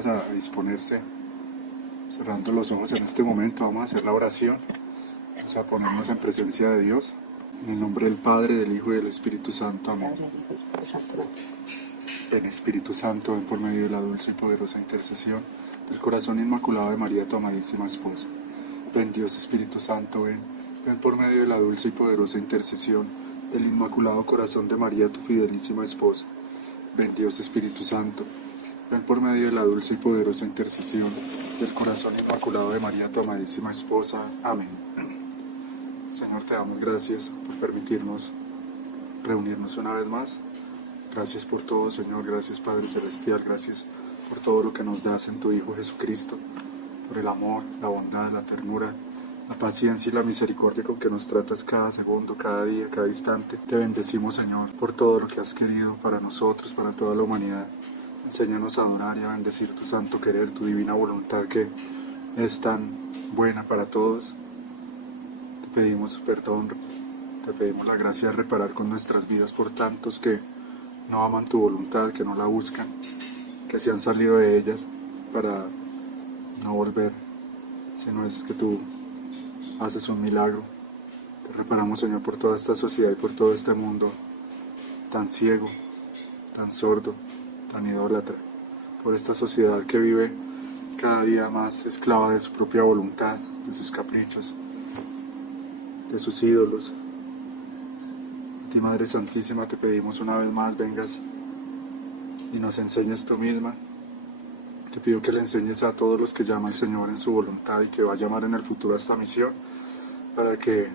dispuestas a disponerse, cerrando los ojos en este momento, vamos a hacer la oración, vamos a ponernos en presencia de Dios, en el nombre del Padre, del Hijo y del Espíritu Santo, amén. Ven Espíritu Santo, ven por medio de la dulce y poderosa intercesión del corazón inmaculado de María, tu amadísima esposa. Ven Dios Espíritu Santo, ven por medio de la dulce y poderosa intercesión del inmaculado corazón de María, tu fidelísima esposa. Ven Dios Espíritu Santo, ven por medio de la dulce y poderosa intercesión del corazón inmaculado de María, tu amadísima esposa. Amén. Señor, te damos gracias por permitirnos reunirnos una vez más. Gracias por todo, Señor, gracias Padre Celestial, gracias por todo lo que nos das en tu Hijo Jesucristo, por el amor, la bondad, la ternura, la paciencia y la misericordia con que nos tratas cada segundo, cada día, cada instante. Te bendecimos, Señor, por todo lo que has querido para nosotros, para toda la humanidad. Enséñanos a adorar y a bendecir tu santo querer, tu divina voluntad que es tan buena para todos. Te pedimos perdón, te pedimos la gracia de reparar con nuestras vidas por tantos que no aman tu voluntad, que no la buscan, que se han salido de ellas para no volver, sino es que tú haces un milagro. Te reparamos, Señor, por toda esta sociedad y por todo este mundo tan ciego, tan sordo, tan idólatra, por esta sociedad que vive cada día más esclava de su propia voluntad, de sus caprichos, de sus ídolos. A ti, Madre Santísima, te pedimos una vez más vengas y nos enseñes tú misma. Te pido que le enseñes a todos los que llama el Señor en su voluntad y que va a llamar en el futuro a esta misión, para que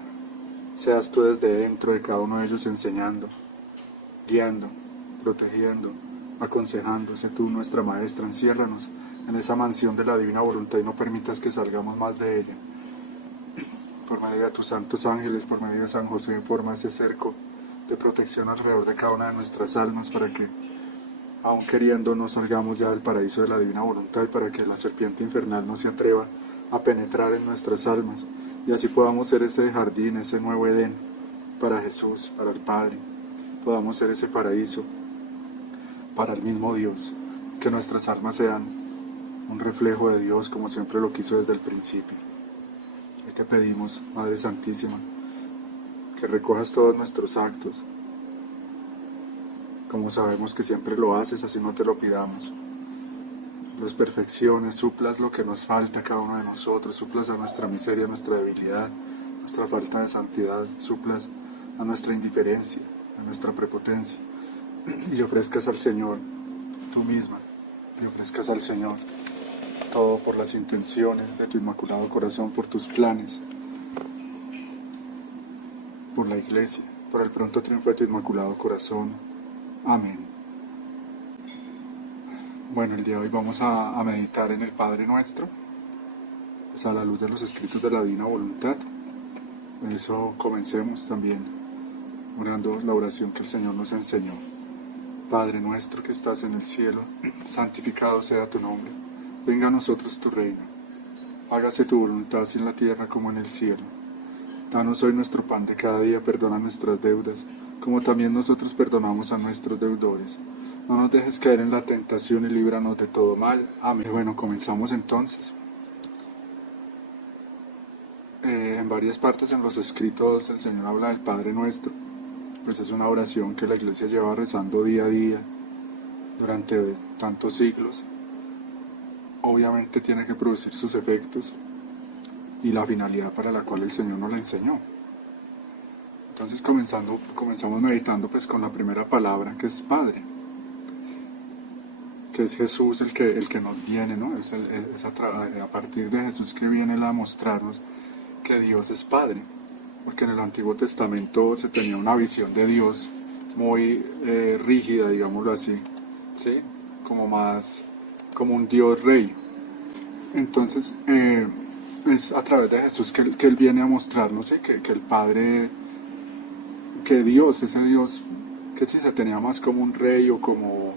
seas tú desde dentro de cada uno de ellos enseñando, guiando, protegiendo, aconsejando. Sé tú nuestra maestra, enciérranos en esa mansión de la divina voluntad y no permitas que salgamos más de ella. Por medio de tus santos ángeles, por medio de San José, forma ese cerco de protección alrededor de cada una de nuestras almas, para que, aun queriendo, no salgamos ya del paraíso de la divina voluntad y para que la serpiente infernal no se atreva a penetrar en nuestras almas y así podamos ser ese jardín, ese nuevo Edén para Jesús, para el Padre. Podamos ser ese paraíso para el mismo Dios, que nuestras almas sean un reflejo de Dios como siempre lo quiso desde el principio. Hoy te pedimos, Madre Santísima, que recojas todos nuestros actos, como sabemos que siempre lo haces, así no te lo pidamos. Los perfecciones, suplas lo que nos falta a cada uno de nosotros, suplas a nuestra miseria, a nuestra debilidad, nuestra falta de santidad, suplas a nuestra indiferencia, a nuestra prepotencia, y le ofrezcas al Señor, tú misma, le ofrezcas al Señor todo por las intenciones de tu inmaculado corazón, por tus planes, por la Iglesia, por el pronto triunfo de tu inmaculado corazón. Amén. Bueno, el día de hoy vamos a meditar en el Padre Nuestro, pues a la luz de los escritos de la Divina Voluntad. Por eso comencemos también orando la oración que el Señor nos enseñó. Padre nuestro que estás en el cielo, santificado sea tu nombre. Venga a nosotros tu reino. Hágase tu voluntad así en la tierra como en el cielo. Danos hoy nuestro pan de cada día, perdona nuestras deudas, como también nosotros perdonamos a nuestros deudores. No nos dejes caer en la tentación y líbranos de todo mal. Amén. Bueno, comenzamos entonces. En varias partes en los escritos el Señor habla del Padre Nuestro. Pues es una oración que la Iglesia lleva rezando día a día durante tantos siglos. Obviamente tiene que producir sus efectos y la finalidad para la cual el Señor nos la enseñó. Entonces comenzamos meditando pues con la primera palabra, que es Padre, que es Jesús el que nos viene, ¿no? Es a partir de Jesús que viene Él a mostrarnos que Dios es Padre, porque en el Antiguo Testamento se tenía una visión de Dios muy rígida, digámoslo así, ¿sí? Como un Dios Rey. Entonces es a través de Jesús que Él viene a mostrarnos, ¿sí? que el Padre, que Dios, ese Dios que sí se tenía más como un rey o como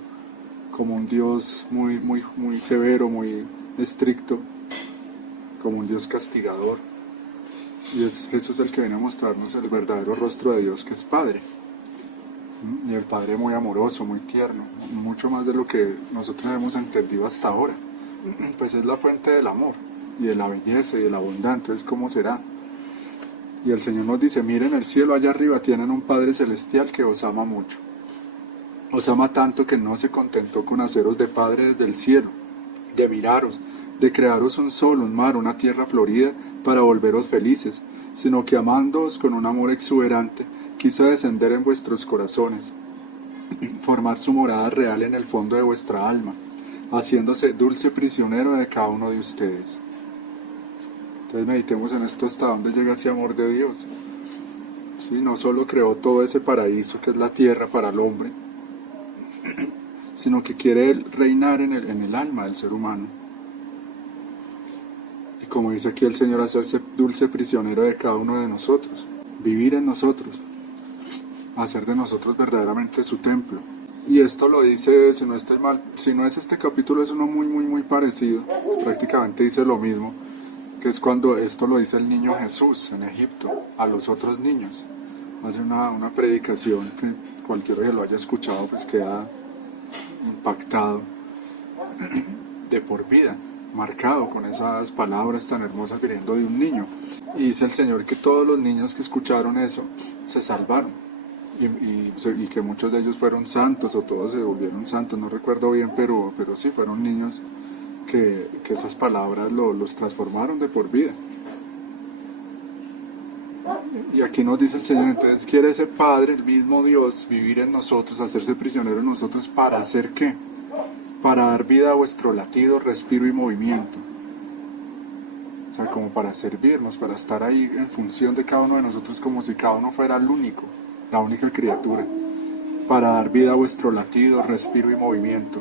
un Dios muy severo, muy estricto, como un Dios castigador. Y es Jesús el que viene a mostrarnos el verdadero rostro de Dios, que es Padre. Y el Padre muy amoroso, muy tierno, mucho más de lo que nosotros hemos entendido hasta ahora. pues es la fuente del amor y de la belleza y de la bondad. Entonces, ¿cómo será? Y el Señor nos dice, miren el cielo allá arriba, tienen un Padre Celestial que os ama mucho. Os ama tanto que no se contentó con haceros de Padre desde el cielo, de miraros, de crearos un sol, un mar, una tierra florida, para volveros felices, sino que amándoos con un amor exuberante, quiso descender en vuestros corazones, formar su morada real en el fondo de vuestra alma, haciéndose dulce prisionero de cada uno de ustedes. Entonces meditemos en esto, hasta dónde llega ese amor de Dios. ¿Sí? No solo creó todo ese paraíso que es la tierra para el hombre, sino que quiere reinar en el alma del ser humano. Y como dice aquí el Señor, hacerse dulce prisionero de cada uno de nosotros, vivir en nosotros, hacer de nosotros verdaderamente su templo. Y esto lo dice, si no estoy mal, si no es este capítulo, es uno muy parecido, prácticamente dice lo mismo, que es cuando esto lo dice el niño Jesús en Egipto a los otros niños. Hace una predicación que cualquiera que lo haya escuchado pues queda impactado de por vida, marcado con esas palabras tan hermosas viniendo de un niño. Y dice el Señor que todos los niños que escucharon eso se salvaron y que muchos de ellos fueron santos, o todos se volvieron santos, no recuerdo bien, pero sí fueron niños que esas palabras los transformaron de por vida. Y aquí nos dice el Señor, entonces quiere ese Padre, el mismo Dios, vivir en nosotros, hacerse prisionero en nosotros, ¿para hacer qué? Para dar vida a vuestro latido, respiro y movimiento. O sea, como para servirnos, para estar ahí en función de cada uno de nosotros, como si cada uno fuera el único, la única criatura. Para dar vida a vuestro latido, respiro y movimiento.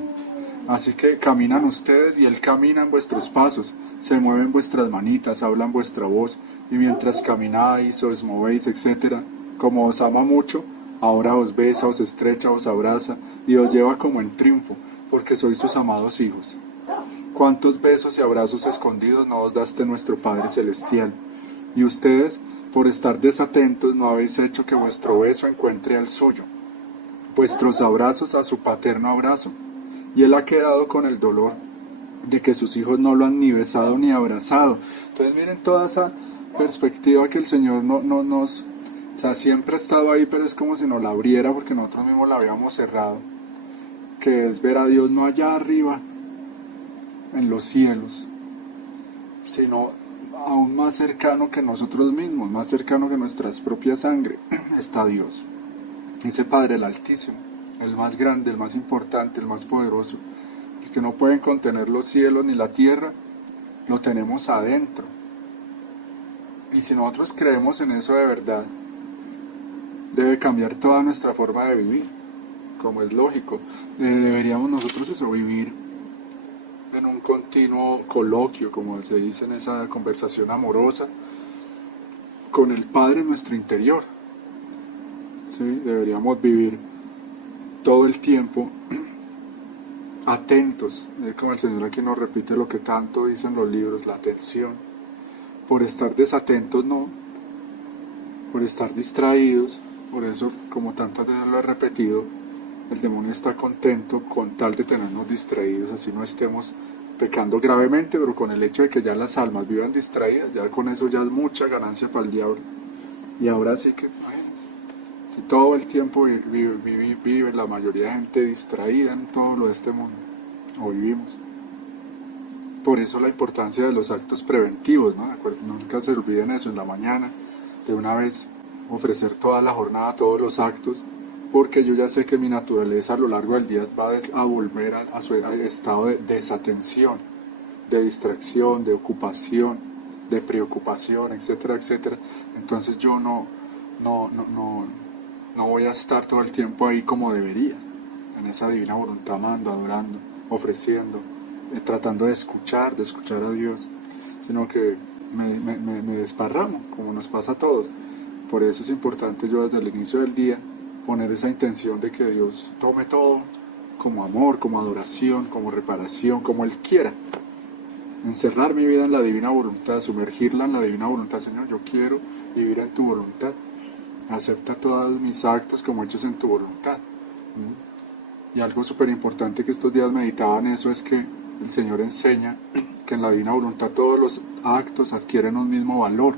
Así que caminan ustedes y Él camina en vuestros pasos, se mueven vuestras manitas, hablan vuestra voz, y mientras camináis, os movéis, etc., como os ama mucho, ahora os besa, os estrecha, os abraza, y os lleva como en triunfo, porque sois sus amados hijos. ¿Cuántos besos y abrazos escondidos no os da nuestro Padre Celestial? Y ustedes, por estar desatentos, no habéis hecho que vuestro beso encuentre al suyo, vuestros abrazos a su paterno abrazo. Y Él ha quedado con el dolor de que sus hijos no lo han ni besado ni abrazado. Entonces miren toda esa perspectiva que el Señor nos... O sea, siempre ha estado ahí, pero es como si nos la abriera porque nosotros mismos la habíamos cerrado. Que es ver a Dios no allá arriba, en los cielos, sino aún más cercano que nosotros mismos, más cercano que nuestras propias sangre, está Dios. Ese Padre, el Altísimo, el más grande, el más importante, el más poderoso, el que no pueden contener los cielos ni la tierra, lo tenemos adentro. Y si nosotros creemos en eso de verdad, debe cambiar toda nuestra forma de vivir, como es lógico. Deberíamos nosotros eso, vivir en un continuo coloquio, como se dice en esa conversación amorosa, con el Padre en nuestro interior. ¿Sí? Deberíamos vivir todo el tiempo atentos, como el Señor aquí nos repite lo que tanto dicen los libros, la atención. Por estar desatentos no, por estar distraídos, por eso como tantas veces lo he repetido, el demonio está contento con tal de tenernos distraídos, así no estemos pecando gravemente, pero con el hecho de que ya las almas vivan distraídas, ya con eso ya es mucha ganancia para el diablo. Y ahora sí que, si todo el tiempo vive la mayoría de gente distraída en todo lo de este mundo, o vivimos. Por eso la importancia de los actos preventivos, ¿no? Nunca se olviden eso, en la mañana, de una vez, ofrecer toda la jornada, todos los actos, porque yo ya sé que mi naturaleza a lo largo del día va a volver a su estado de desatención, de distracción, de ocupación, de preocupación, etcétera, etcétera. Entonces yo no voy a estar todo el tiempo ahí como debería, en esa divina voluntad, amando, adorando, ofreciendo, tratando de escuchar a Dios, sino que me desparramo, como nos pasa a todos. Por eso es importante yo desde el inicio del día poner esa intención de que Dios tome todo como amor, como adoración, como reparación, como Él quiera. Encerrar mi vida en la divina voluntad, sumergirla en la divina voluntad. Señor, yo quiero vivir en tu voluntad. Acepta todos mis actos como hechos en tu voluntad. Y algo súper importante que estos días meditaba en eso es que el Señor enseña que en la divina voluntad todos los actos adquieren un mismo valor.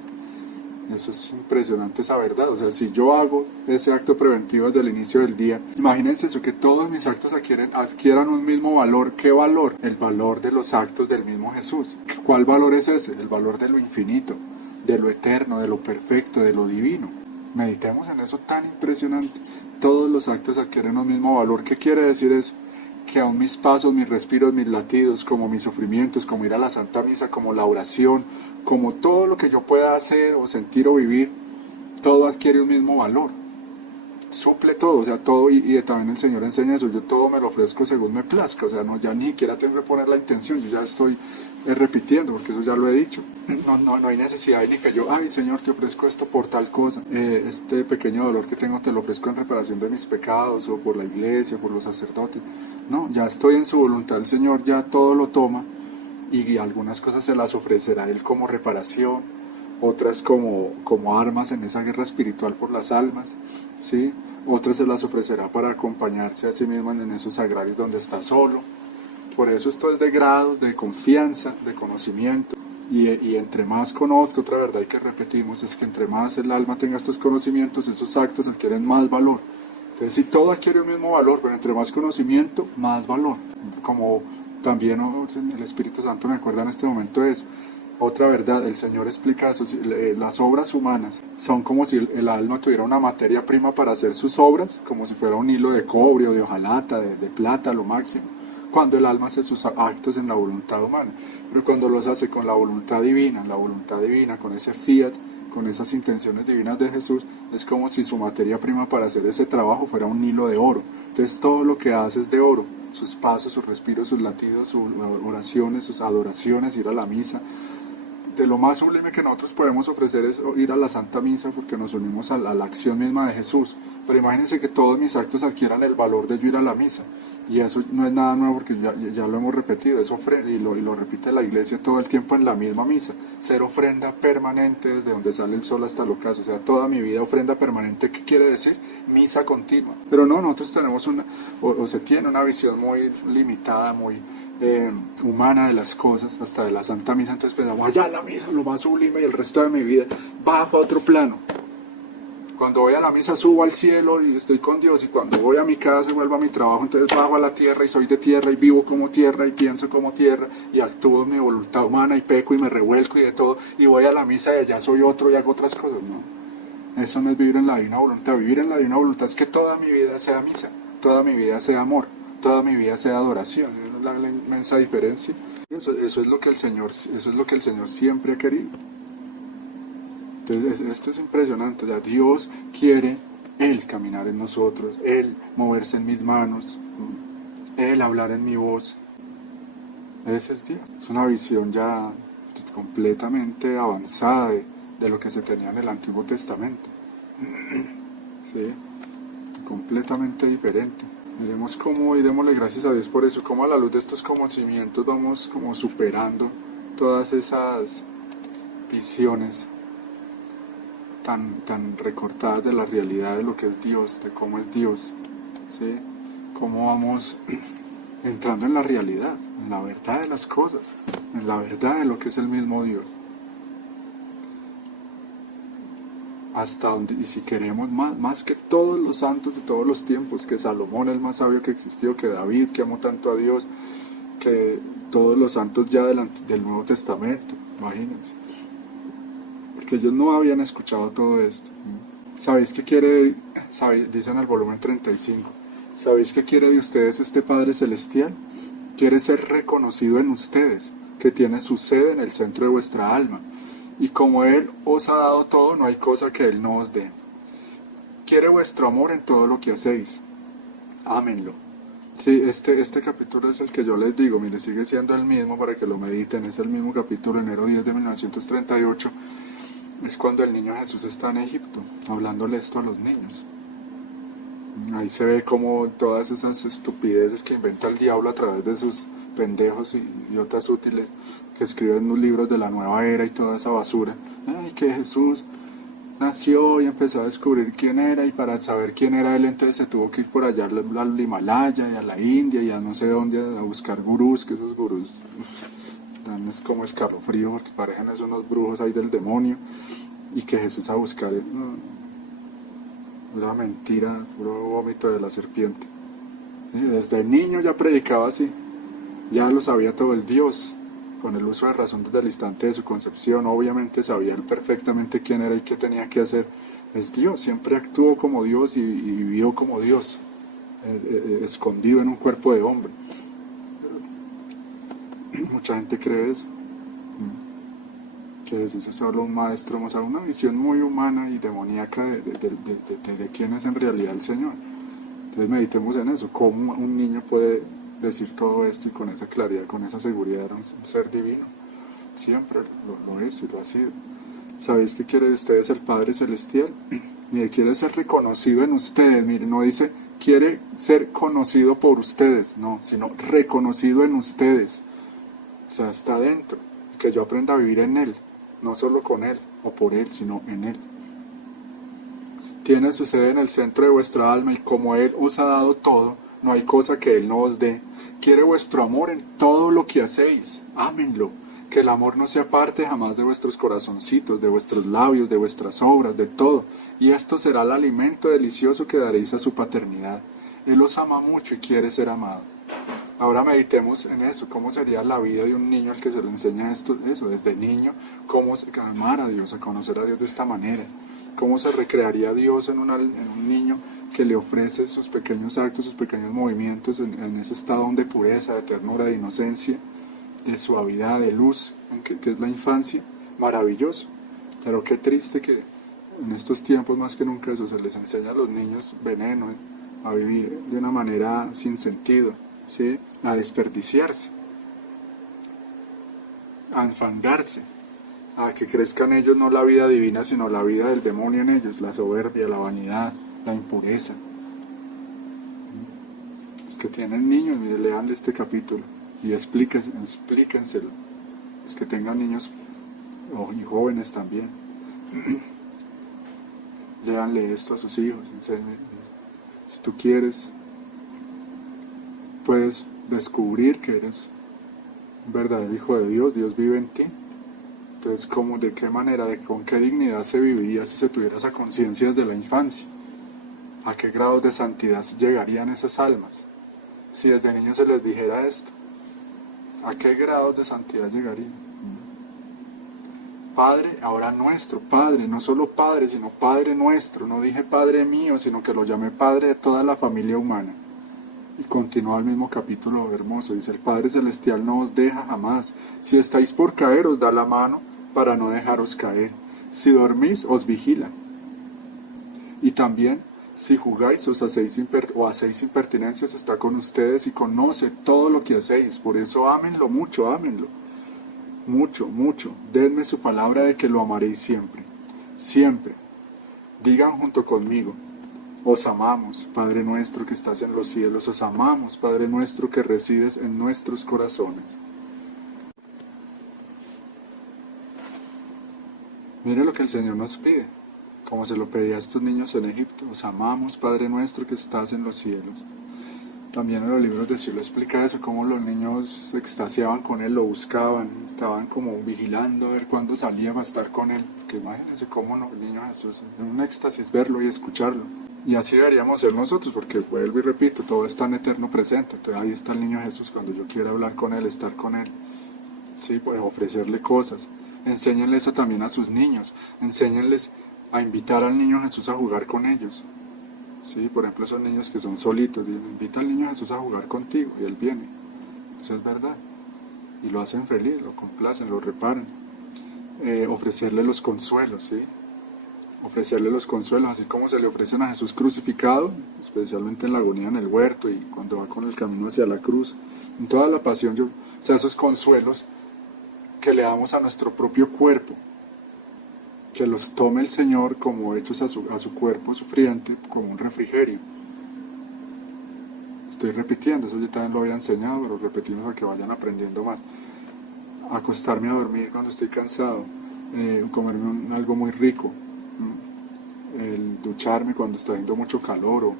Eso es impresionante, esa verdad. O sea, si yo hago ese acto preventivo desde el inicio del día, imagínense eso, que todos mis actos adquieran un mismo valor. ¿Qué valor? El valor de los actos del mismo Jesús. ¿Cuál valor es ese? El valor de lo infinito, de lo eterno, de lo perfecto, de lo divino. Meditemos en eso tan impresionante. Todos los actos adquieren un mismo valor. ¿Qué quiere decir eso? Que aún mis pasos, mis respiros, mis latidos, como mis sufrimientos, como ir a la Santa Misa, como la oración, como todo lo que yo pueda hacer o sentir o vivir, todo adquiere un mismo valor. Suple todo, o sea, todo, y también el Señor enseña eso, yo todo me lo ofrezco según me plazca, o sea, no, ya ni siquiera tengo que poner la intención, yo ya estoy repitiendo, porque eso ya lo he dicho. No hay necesidad ni que yo, ay Señor, te ofrezco esto por tal cosa, este pequeño dolor que tengo te lo ofrezco en reparación de mis pecados, o por la iglesia, por los sacerdotes. No, ya estoy en su voluntad, el Señor ya todo lo toma, y algunas cosas se las ofrecerá Él como reparación, otras como armas en esa guerra espiritual por las almas, ¿sí? Otras se las ofrecerá para acompañarse a sí mismo en esos sagrarios donde está solo. Por eso esto es de grados, de confianza, de conocimiento. Y entre más conozco, otra verdad que repetimos, es que entre más el alma tenga estos conocimientos, esos actos adquieren más valor. Entonces, si todo adquiere el mismo valor, pero entre más conocimiento, más valor. Como también el Espíritu Santo me acuerda en este momento de eso. Otra verdad, el Señor explica eso, las obras humanas son como si el alma tuviera una materia prima para hacer sus obras, como si fuera un hilo de cobre o de hojalata, de plata, lo máximo, cuando el alma hace sus actos en la voluntad humana. Pero cuando los hace con la voluntad divina, con ese fiat, con esas intenciones divinas de Jesús, es como si su materia prima para hacer ese trabajo fuera un hilo de oro. Entonces todo lo que hace es de oro, sus pasos, sus respiros, sus latidos, sus oraciones, sus adoraciones, ir a la misa. De lo más sublime que nosotros podemos ofrecer es ir a la Santa Misa, porque nos unimos a la acción misma de Jesús. Pero imagínense que todos mis actos adquieran el valor de yo ir a la misa. Y eso no es nada nuevo, porque ya lo hemos repetido, es ofrenda, y lo repite la iglesia todo el tiempo en la misma misa. Ser ofrenda permanente desde donde sale el sol hasta el ocaso. O sea, toda mi vida ofrenda permanente. ¿Qué quiere decir? Misa continua. Pero no, nosotros tenemos se tiene una visión muy limitada, muy humana de las cosas, hasta de la Santa Misa. Entonces pensamos, allá la misa, lo más sublime, y el resto de mi vida bajo a otro plano. Cuando voy a la misa subo al cielo y estoy con Dios, y cuando voy a mi casa y vuelvo a mi trabajo, entonces bajo a la tierra y soy de tierra y vivo como tierra y pienso como tierra y actúo en mi voluntad humana y peco y me revuelco y de todo, y voy a la misa y allá soy otro y hago otras cosas. No, eso no es vivir en la divina voluntad. Vivir en la divina voluntad es que toda mi vida sea misa, toda mi vida sea amor, toda mi vida sea adoración. Es la inmensa diferencia. Eso es lo que el Señor siempre ha querido. Entonces, esto es impresionante. O sea, Dios quiere Él caminar en nosotros, Él moverse en mis manos, Él hablar en mi voz. Ese es Dios. Es una visión ya completamente avanzada de lo que se tenía en el Antiguo Testamento. ¿Sí? Completamente diferente. Miremos cómo, y démosle gracias a Dios por eso, cómo a la luz de estos conocimientos vamos como superando todas esas visiones tan recortadas de la realidad de lo que es Dios, de cómo es Dios, ¿sí? Cómo vamos entrando en la realidad, en la verdad de las cosas, en la verdad de lo que es el mismo Dios. Hasta donde, y si queremos más que todos los santos de todos los tiempos, que Salomón el más sabio que existió, que David, que amó tanto a Dios, que todos los santos ya del Nuevo Testamento, imagínense. Porque ellos no habían escuchado todo esto. ¿Sabéis qué quiere? Dice en el volumen 35. ¿Sabéis qué quiere de ustedes este Padre Celestial? Quiere ser reconocido en ustedes, que tiene su sede en el centro de vuestra alma. Y como Él os ha dado todo, no hay cosa que Él no os dé. Quiere vuestro amor en todo lo que hacéis. Ámenlo. Sí, este capítulo es el que yo les digo, mire, sigue siendo el mismo para que lo mediten, es el mismo capítulo, enero 10 de 1938, es cuando el niño Jesús está en Egipto, hablándole esto a los niños. Ahí se ve como todas esas estupideces que inventa el diablo a través de sus pendejos y otras útiles que escriben los libros de la nueva era y toda esa basura. Ay, que Jesús nació y empezó a descubrir quién era, y para saber quién era él entonces se tuvo que ir por allá al Himalaya y a la India y a no sé dónde a buscar gurús, que esos gurús dan es como escalofrío porque parecen esos unos brujos ahí del demonio, y que Jesús a buscar una mentira, puro vómito de la serpiente. ¿Sí? Desde niño ya predicaba así, ya lo sabía todo, es Dios. Con el uso de razón desde el instante de su concepción, obviamente sabía él perfectamente quién era y qué tenía que hacer. Es Dios, siempre actuó como Dios y vivió como Dios, escondido en un cuerpo de hombre. Mucha gente cree eso, que Jesús es solo un maestro, o sea, una visión muy humana y demoníaca de quién es en realidad el Señor. Entonces meditemos en eso, cómo un niño puede decir todo esto y con esa claridad, con esa seguridad, era un ser divino. Siempre lo es y lo ha sido. ¿Sabéis qué quiere de ustedes el Padre Celestial? Mire, quiere ser reconocido en ustedes. Mire, no dice quiere ser conocido por ustedes, no, sino reconocido en ustedes. O sea, está dentro. Que yo aprenda a vivir en Él, no solo con Él o por Él, sino en Él. Tiene su sede en el centro de vuestra alma, y como Él os ha dado todo, no hay cosa que Él no os dé. Quiere vuestro amor en todo lo que hacéis. Ámenlo. Que el amor no se aparte jamás de vuestros corazoncitos, de vuestros labios, de vuestras obras, de todo. Y esto será el alimento delicioso que daréis a su paternidad. Él os ama mucho y quiere ser amado. Ahora meditemos en eso. ¿Cómo sería la vida de un niño al que se le enseña esto, eso desde niño? ¿Cómo amar a Dios, a conocer a Dios de esta manera? ¿Cómo se recrearía Dios en un niño que le ofrece sus pequeños actos, sus pequeños movimientos en ese estado de pureza, de ternura, de inocencia, de suavidad, de luz, que es la infancia? Maravilloso. Pero qué triste que en estos tiempos más que nunca eso se les enseña a los niños veneno, a vivir de una manera sin sentido, ¿sí? A desperdiciarse, a enfangarse, a que crezcan ellos no la vida divina, sino la vida del demonio en ellos, la soberbia, la vanidad, la impureza. Los que tienen niños, mire, leanle este capítulo y explíquenselo. Los que tengan niños y jóvenes también, léanle esto a sus hijos, enséñenle. Si tú quieres, puedes descubrir que eres un verdadero hijo de Dios, Dios vive en ti. Entonces, ¿cómo, de qué manera, con qué dignidad se viviría si se tuviera esa conciencia desde la infancia? ¿A qué grados de santidad llegarían esas almas? Si desde niños se les dijera esto, ¿a qué grados de santidad llegarían? Padre, ahora nuestro Padre, no solo Padre, sino Padre nuestro. No dije Padre mío, sino que lo llamé Padre de toda la familia humana. Y continúa el mismo capítulo hermoso, dice: el Padre Celestial no os deja jamás. Si estáis por caer, os da la mano para no dejaros caer. Si dormís, os vigila. Y también, si jugáis o hacéis impertinencias, está con ustedes y conoce todo lo que hacéis. Por eso ámenlo mucho, ámenlo. Mucho, mucho. Denme su palabra de que lo amaréis siempre. Siempre. Digan junto conmigo: os amamos, Padre nuestro que estás en los cielos. Os amamos, Padre nuestro que resides en nuestros corazones. Mire lo que el Señor nos pide, como se lo pedía a estos niños en Egipto: os amamos, Padre nuestro que estás en los cielos. También en los libros de cielo explica eso, cómo los niños se extasiaban con él, lo buscaban, estaban como vigilando a ver cuándo salía a estar con él. Que imagínense cómo no, el niño Jesús, en un éxtasis verlo y escucharlo. Y así deberíamos ser nosotros, porque vuelvo y repito, todo está en eterno presente. Entonces ahí está el niño Jesús cuando yo quiera hablar con él, estar con él. Sí, pues ofrecerle cosas. Enséñenle eso también a sus niños. Enséñenles a invitar al niño Jesús a jugar con ellos. Sí, por ejemplo, esos niños que son solitos, invita al niño Jesús a jugar contigo y él viene. Eso es verdad. Y lo hacen feliz, lo complacen, lo reparan. Ofrecerle los consuelos, ¿sí? Ofrecerle los consuelos, así como se le ofrecen a Jesús crucificado, especialmente en la agonía en el huerto y cuando va con el camino hacia la cruz. En toda la pasión, o sea, esos consuelos que le damos a nuestro propio cuerpo, que los tome el Señor como hechos a su cuerpo sufriente, como un refrigerio. Estoy repitiendo, eso yo también lo había enseñado, pero repetimos para que vayan aprendiendo más. Acostarme a dormir cuando estoy cansado, comerme algo muy rico, el ducharme cuando está haciendo mucho calor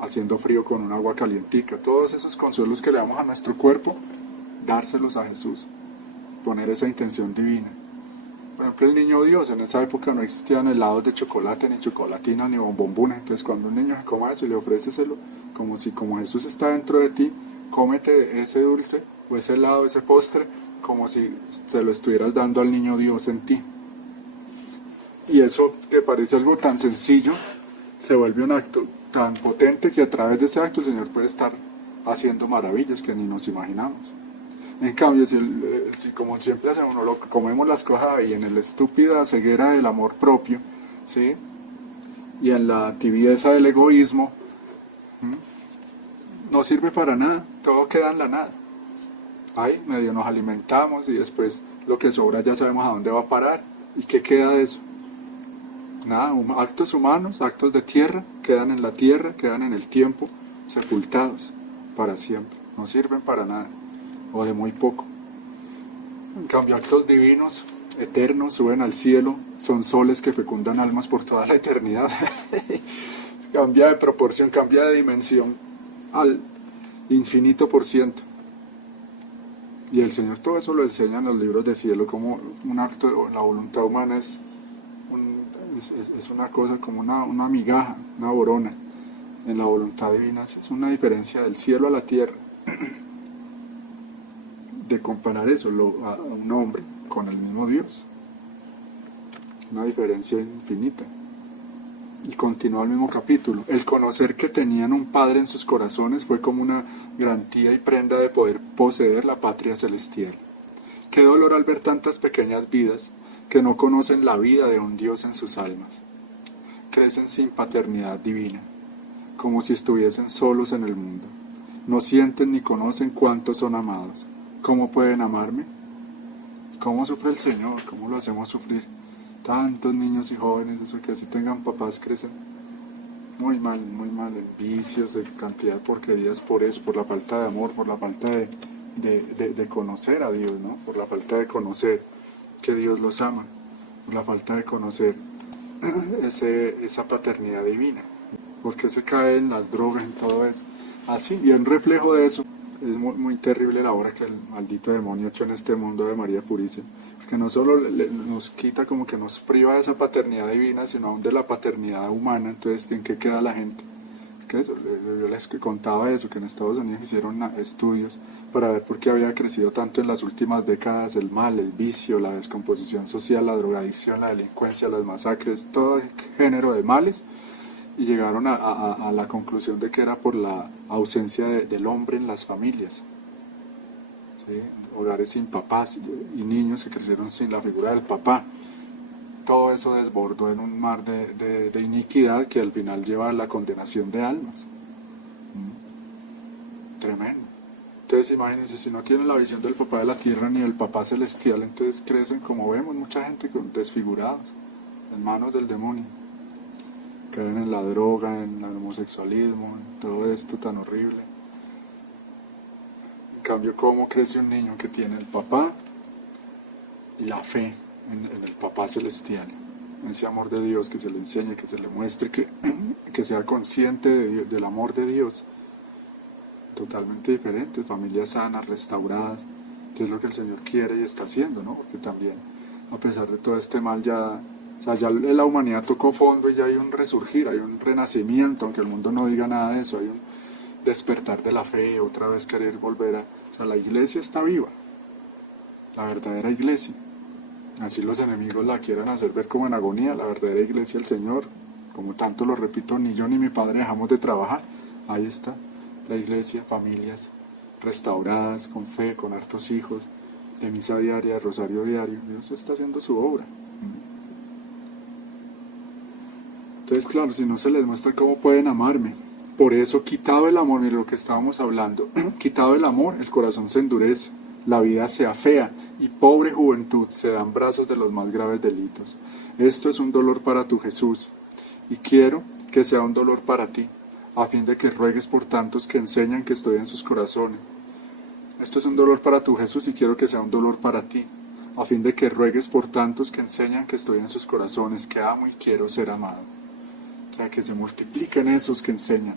haciendo frío con un agua calientica. Todos esos consuelos que le damos a nuestro cuerpo, dárselos a Jesús, poner esa intención divina. Por ejemplo, el niño Dios, en esa época no existían helados de chocolate, ni chocolatina, ni bombombones. Entonces cuando un niño se coma eso y le ofréceselo, como Jesús está dentro de ti, cómete ese dulce o ese helado, ese postre, como si se lo estuvieras dando al niño Dios en ti. Y eso que parece algo tan sencillo, se vuelve un acto tan potente que a través de ese acto el Señor puede estar haciendo maravillas que ni nos imaginamos. En cambio, si como siempre hacemos, comemos las cosas ahí en la estúpida ceguera del amor propio, ¿sí? Y en la tibieza del egoísmo, no sirve para nada, todo queda en la nada. Ahí medio nos alimentamos y después lo que sobra ya sabemos a dónde va a parar. ¿Y qué queda de eso? Nada, actos humanos, actos de tierra, quedan en la tierra, quedan en el tiempo, sepultados para siempre, no sirven para nada, o de muy poco. En cambio, actos divinos, eternos, suben al cielo, son soles que fecundan almas por toda la eternidad. Cambia de proporción, cambia de dimensión al infinito por ciento. Y el Señor todo eso lo enseña en los libros de cielo, como un acto, la voluntad humana es una cosa como una migaja, una borona. En la voluntad divina es una diferencia del cielo a la tierra. De comparar eso a un hombre con el mismo Dios, una diferencia infinita. Y continúa el mismo capítulo. El conocer que tenían un Padre en sus corazones fue como una garantía y prenda de poder poseer la patria celestial. Qué dolor al ver tantas pequeñas vidas que no conocen la vida de un Dios en sus almas. Crecen sin paternidad divina, como si estuviesen solos en el mundo. No sienten ni conocen cuántos son amados. ¿Cómo pueden amarme? ¿Cómo sufre el Señor? ¿Cómo lo hacemos sufrir? Tantos niños y jóvenes, eso que así tengan papás, crecen muy mal, en vicios, de cantidad de porquerías por eso, por la falta de amor, por la falta de conocer a Dios, ¿no? Por la falta de conocer que Dios los ama, por la falta de conocer esa paternidad divina, porque se cae en las drogas, en todo eso. Así, y en reflejo de eso, es muy, muy terrible la obra que el maldito demonio ha hecho en este mundo de María Purísima, porque no solo nos quita, como que nos priva de esa paternidad divina, sino aún de la paternidad humana. Entonces, ¿en qué queda la gente? Que eso, yo les contaba eso, que en Estados Unidos hicieron estudios para ver por qué había crecido tanto en las últimas décadas el mal, el vicio, la descomposición social, la drogadicción, la delincuencia, las masacres, todo el género de males, y llegaron a la conclusión de que era por la ausencia del hombre en las familias, ¿sí? Hogares sin papás y niños que crecieron sin la figura del papá. Todo eso desbordó en un mar de iniquidad que al final lleva a la condenación de almas. Tremendo. Entonces imagínense, si no tienen la visión del papá de la tierra ni del papá celestial, entonces crecen, como vemos, mucha gente desfigurados, en manos del demonio. Caen en la droga, en el homosexualismo, en todo esto tan horrible. En cambio, ¿cómo crece un niño que tiene el papá y la fe en el papá celestial? Ese amor de Dios, que se le enseñe, que se le muestre, que sea consciente del amor de Dios. Totalmente diferente, familias sanas, restauradas, que es lo que el Señor quiere y está haciendo, ¿no? Porque también, a pesar de todo este mal, ya la humanidad tocó fondo y ya hay un resurgir, hay un renacimiento, aunque el mundo no diga nada de eso, hay un despertar de la fe, otra vez querer volver la iglesia está viva, la verdadera iglesia. Así los enemigos la quieran hacer ver como en agonía, la verdadera iglesia del Señor, como tanto lo repito, ni yo ni mi padre dejamos de trabajar, ahí está la iglesia, familias restauradas, con fe, con hartos hijos, de misa diaria, de rosario diario. Dios está haciendo su obra. Entonces, claro, si no se les muestra cómo pueden amarme, por eso, quitado el amor, mire lo que estábamos hablando, quitado el amor, el corazón se endurece, la vida se afea, y pobre juventud se da en brazos de los más graves delitos. Esto es un dolor para tu Jesús, y quiero que sea un dolor para ti, a fin de que ruegues por tantos que enseñan que estoy en sus corazones. Esto es un dolor para tu Jesús, y quiero que sea un dolor para ti, a fin de que ruegues por tantos que enseñan que estoy en sus corazones, que amo y quiero ser amado. O sea, que se multipliquen esos que enseñan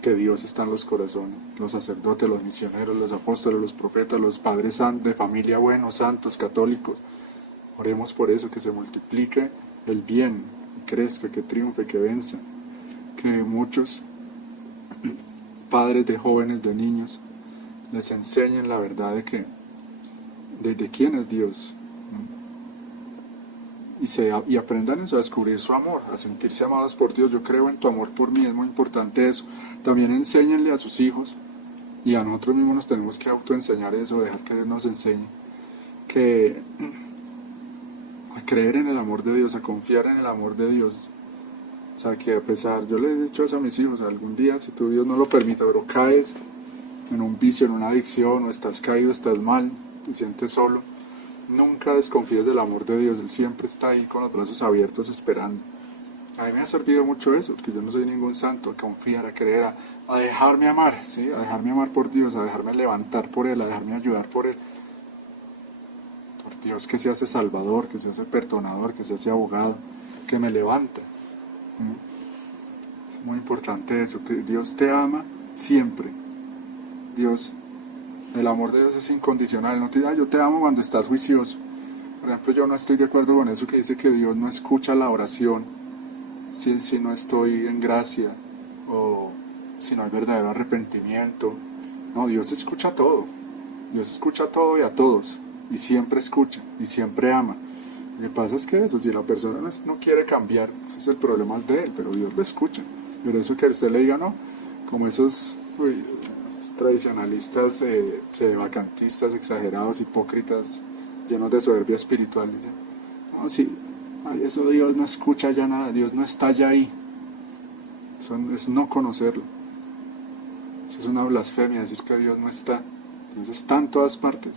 que Dios está en los corazones, los sacerdotes, los misioneros, los apóstoles, los profetas, los padres de familia buenos, santos, católicos. Oremos por eso, que se multiplique el bien, que crezca, que triunfe, que venza, que muchos padres de jóvenes, de niños, les enseñen la verdad de quién es Dios, y aprendan eso, a descubrir su amor, a sentirse amados por Dios. Yo creo en tu amor por mí, es muy importante eso. También enséñenle a sus hijos, y a nosotros mismos nos tenemos que autoenseñar eso, dejar que Dios nos enseñe, a creer en el amor de Dios, a confiar en el amor de Dios. O sea, que a pesar, yo les he dicho eso a mis hijos, algún día, si tu Dios no lo permite, pero caes en un vicio, en una adicción, o estás caído, estás mal, te sientes solo, nunca desconfíes del amor de Dios. Él siempre está ahí con los brazos abiertos esperando. A mí me ha servido mucho eso, porque yo no soy ningún santo, a confiar, a creer, a dejarme amar, ¿sí? A dejarme amar por Dios, a dejarme levantar por Él, a dejarme ayudar por Él. Por Dios, que se hace salvador, que se hace perdonador, que se hace abogado, que me levanta. Es muy importante eso, que Dios te ama siempre. Dios, el amor de Dios es incondicional. No te diga, yo te amo cuando estás juicioso. Por ejemplo, yo no estoy de acuerdo con eso que dice que Dios no escucha la oración si no estoy en gracia, o si no hay verdadero arrepentimiento. No, Dios escucha todo. Dios escucha todo y a todos, y siempre escucha, y siempre ama. Lo que pasa es que eso, si la persona no quiere cambiar, es el problema de él, pero Dios lo escucha. Pero eso que usted le diga, no, como esos tradicionalistas, vacantistas, exagerados, hipócritas, llenos de soberbia espiritual, dicen, no, sí, eso Dios no escucha ya nada, Dios no está ya ahí. Eso es no conocerlo. Eso es una blasfemia, decir que Dios no está. Dios está en todas partes.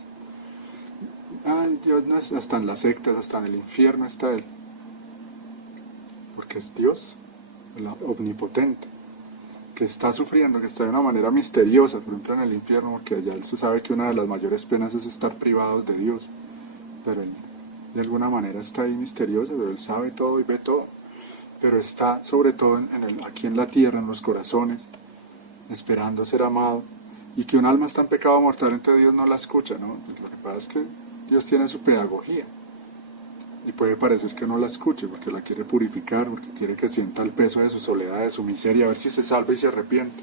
Dios no es, hasta en las sectas, hasta en el infierno está Él, porque es Dios, el omnipotente, que está sufriendo, que está de una manera misteriosa, por ejemplo en el infierno, porque allá Él se sabe que una de las mayores penas es estar privados de Dios, pero Él de alguna manera está ahí misterioso, pero Él sabe todo y ve todo, pero está sobre todo aquí en la tierra, en los corazones, esperando ser amado, y que un alma está en pecado mortal, entonces Dios no la escucha, ¿no? Pues lo que pasa es que Dios tiene su pedagogía, y puede parecer que no la escuche, porque la quiere purificar, porque quiere que sienta el peso de su soledad, de su miseria, a ver si se salva y se arrepiente.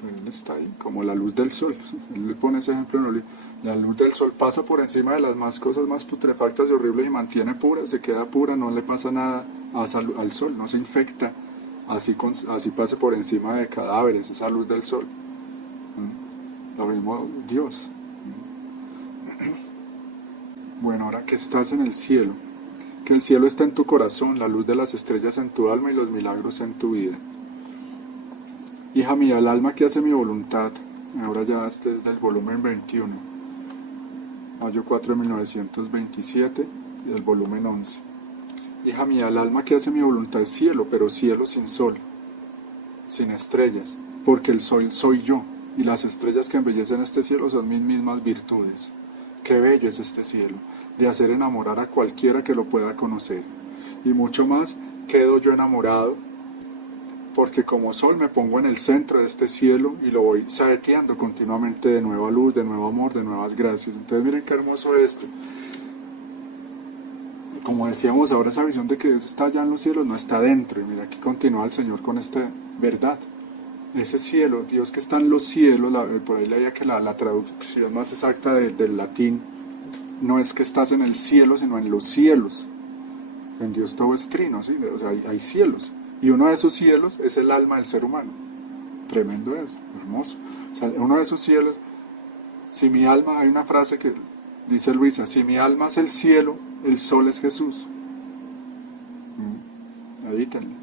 Pero Él está ahí, como la luz del sol. Él le pone ese ejemplo en el libro. La luz del sol pasa por encima de las cosas más putrefactas y horribles y mantiene pura, se queda pura, no le pasa nada al sol, no se infecta, así pase por encima de cadáveres, esa luz del sol. Lo mismo Dios. Bueno, ahora que estás en el cielo, que el cielo está en tu corazón, la luz de las estrellas en tu alma y los milagros en tu vida. Hija mía, el alma que hace mi voluntad, ahora ya este es del volumen 21, mayo 4 de 1927, y del volumen 11. Hija mía, el alma que hace mi voluntad es cielo, pero cielo sin sol, sin estrellas, porque el sol soy yo, y las estrellas que embellecen este cielo son mis mismas virtudes. Qué bello es este cielo, de hacer enamorar a cualquiera que lo pueda conocer. Y mucho más quedo yo enamorado, porque como sol me pongo en el centro de este cielo y lo voy saeteando continuamente de nueva luz, de nuevo amor, de nuevas gracias. Entonces miren qué hermoso esto. Como decíamos ahora, esa visión de que Dios está allá en los cielos no está dentro. Y mira, aquí continúa el Señor con esta verdad. Ese cielo, Dios que está en los cielos, por ahí leía que la traducción más exacta del latín no es que estás en el cielo, sino en los cielos. En Dios todo es trino, ¿sí? O sea, hay cielos. Y uno de esos cielos es el alma del ser humano. Tremendo eso, hermoso. O sea, uno de esos cielos, si mi alma, hay una frase que dice Luisa, si mi alma es el cielo, el sol es Jesús. Edítenlo.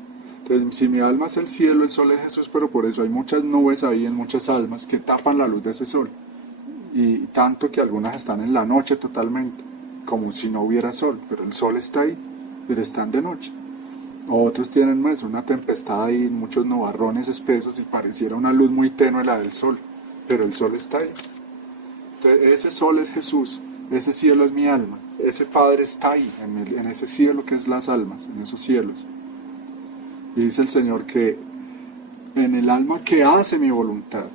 Entonces, si mi alma es el cielo, el sol es Jesús, pero por eso hay muchas nubes ahí en muchas almas que tapan la luz de ese sol. Y tanto que algunas están en la noche totalmente, como si no hubiera sol, pero el sol está ahí, pero están de noche. Otros tienen más, una tempestad ahí, muchos nubarrones espesos y pareciera una luz muy tenue la del sol, pero el sol está ahí. Entonces, ese sol es Jesús, ese cielo es mi alma, ese Padre está ahí, en ese cielo que es las almas, en esos cielos. Y dice el Señor que en el alma que hace mi voluntad,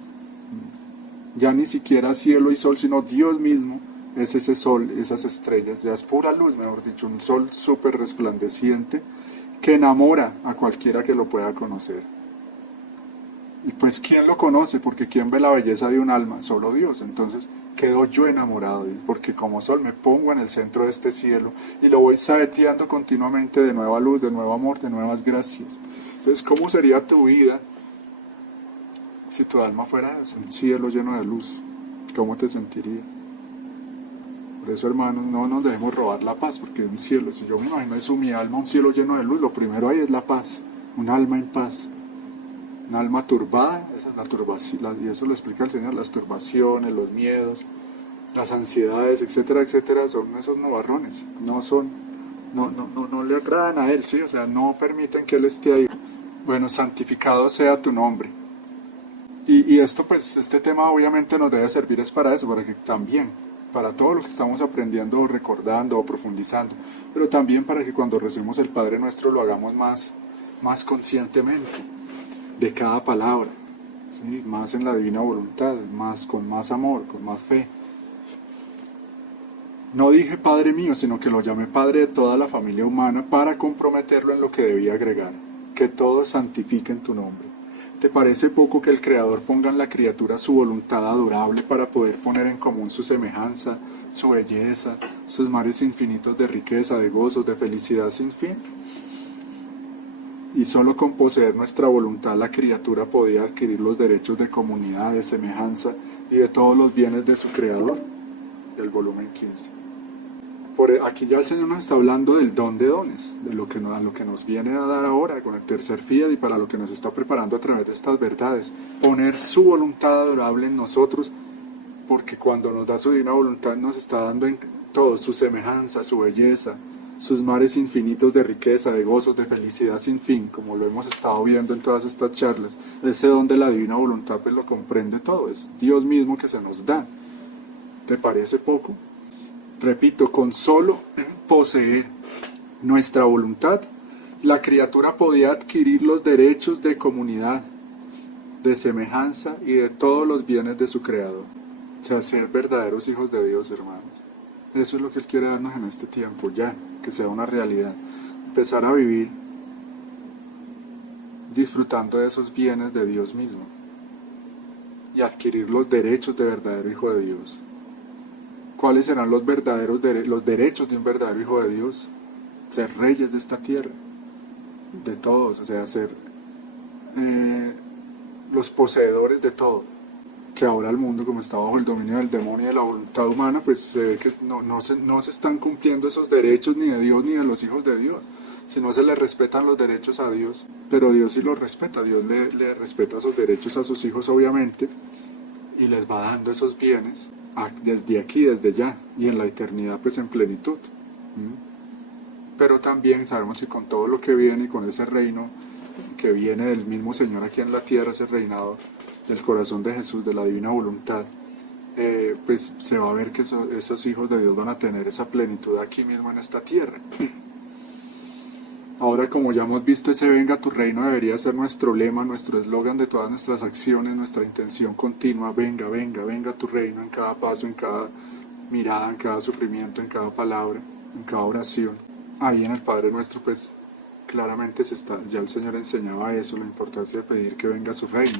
ya ni siquiera cielo y sol, sino Dios mismo es ese sol, esas estrellas, ya es pura luz, mejor dicho, un sol súper resplandeciente que enamora a cualquiera que lo pueda conocer. Y pues ¿quién lo conoce? Porque ¿quién ve la belleza de un alma? Solo Dios. Entonces quedo yo enamorado de Él, porque como sol me pongo en el centro de este cielo y lo voy saeteando continuamente de nueva luz, de nuevo amor, de nuevas gracias. Entonces, ¿cómo sería tu vida si tu alma fuera un cielo lleno de luz? ¿Cómo te sentirías? Por eso, hermanos, no nos dejemos robar la paz, porque un cielo, si yo me imagino eso, mi alma, un cielo lleno de luz, lo primero ahí es la paz, un alma en paz. Un alma turbada, esa es la turbación, y eso lo explica el Señor, las turbaciones, los miedos, las ansiedades, etcétera, etcétera, son esos nubarrones, no le agradan a Él, ¿sí? O sea, no permiten que Él esté ahí. Bueno, santificado sea tu nombre. Y esto, pues, este tema obviamente nos debe servir es para eso, para que también, para todo lo que estamos aprendiendo o recordando o profundizando, pero también para que cuando recemos el Padre Nuestro lo hagamos más conscientemente de cada palabra, ¿sí? Más en la divina voluntad, con más amor, con más fe. No dije Padre mío, sino que lo llamé Padre de toda la familia humana para comprometerlo en lo que debía agregar, que todos santifiquen tu nombre. ¿Te parece poco que el Creador ponga en la criatura su voluntad adorable para poder poner en común su semejanza, su belleza, sus mares infinitos de riqueza, de gozos, de felicidad sin fin? Y solo con poseer nuestra voluntad la criatura podía adquirir los derechos de comunidad, de semejanza y de todos los bienes de su Creador. El volumen 15. Aquí ya el Señor nos está hablando del don de dones, de lo que nos viene a dar ahora con el tercer fiat y para lo que nos está preparando a través de estas verdades. Poner su voluntad adorable en nosotros, porque cuando nos da su divina voluntad nos está dando en todo, su semejanza, su belleza, sus mares infinitos de riqueza, de gozos, de felicidad sin fin, como lo hemos estado viendo en todas estas charlas. Ese don de la divina voluntad pues lo comprende todo, es Dios mismo que se nos da. ¿Te parece poco? Repito, con solo poseer nuestra voluntad, la criatura podía adquirir los derechos de comunidad, de semejanza y de todos los bienes de su Creador. O sea, ser verdaderos hijos de Dios, hermanos. Eso es lo que Él quiere darnos en este tiempo, ya, que sea una realidad. Empezar a vivir disfrutando de esos bienes de Dios mismo y adquirir los derechos de verdadero hijo de Dios. ¿Cuáles serán los derechos de un verdadero hijo de Dios? Ser reyes de esta tierra, de todos, o sea, ser los poseedores de todo. Que ahora el mundo, como está bajo el dominio del demonio y de la voluntad humana, pues se ve que no se están cumpliendo esos derechos ni de Dios ni de los hijos de Dios. Si no se le respetan los derechos a Dios, pero Dios sí los respeta, Dios le respeta esos derechos a sus hijos obviamente, y les va dando esos bienes desde aquí, desde ya, y en la eternidad pues en plenitud. Pero también sabemos que con todo lo que viene y con ese reino que viene del mismo Señor aquí en la tierra, ese reinado del corazón de Jesús, de la divina voluntad, pues se va a ver que esos hijos de Dios van a tener esa plenitud aquí mismo en esta tierra. Ahora, como ya hemos visto, ese venga tu reino debería ser nuestro lema, nuestro eslogan de todas nuestras acciones, nuestra intención continua. Venga, venga, venga tu reino en cada paso, en cada mirada, en cada sufrimiento, en cada palabra, en cada oración. Ahí en el Padre Nuestro, pues claramente ya el Señor enseñaba eso, la importancia de pedir que venga su reino.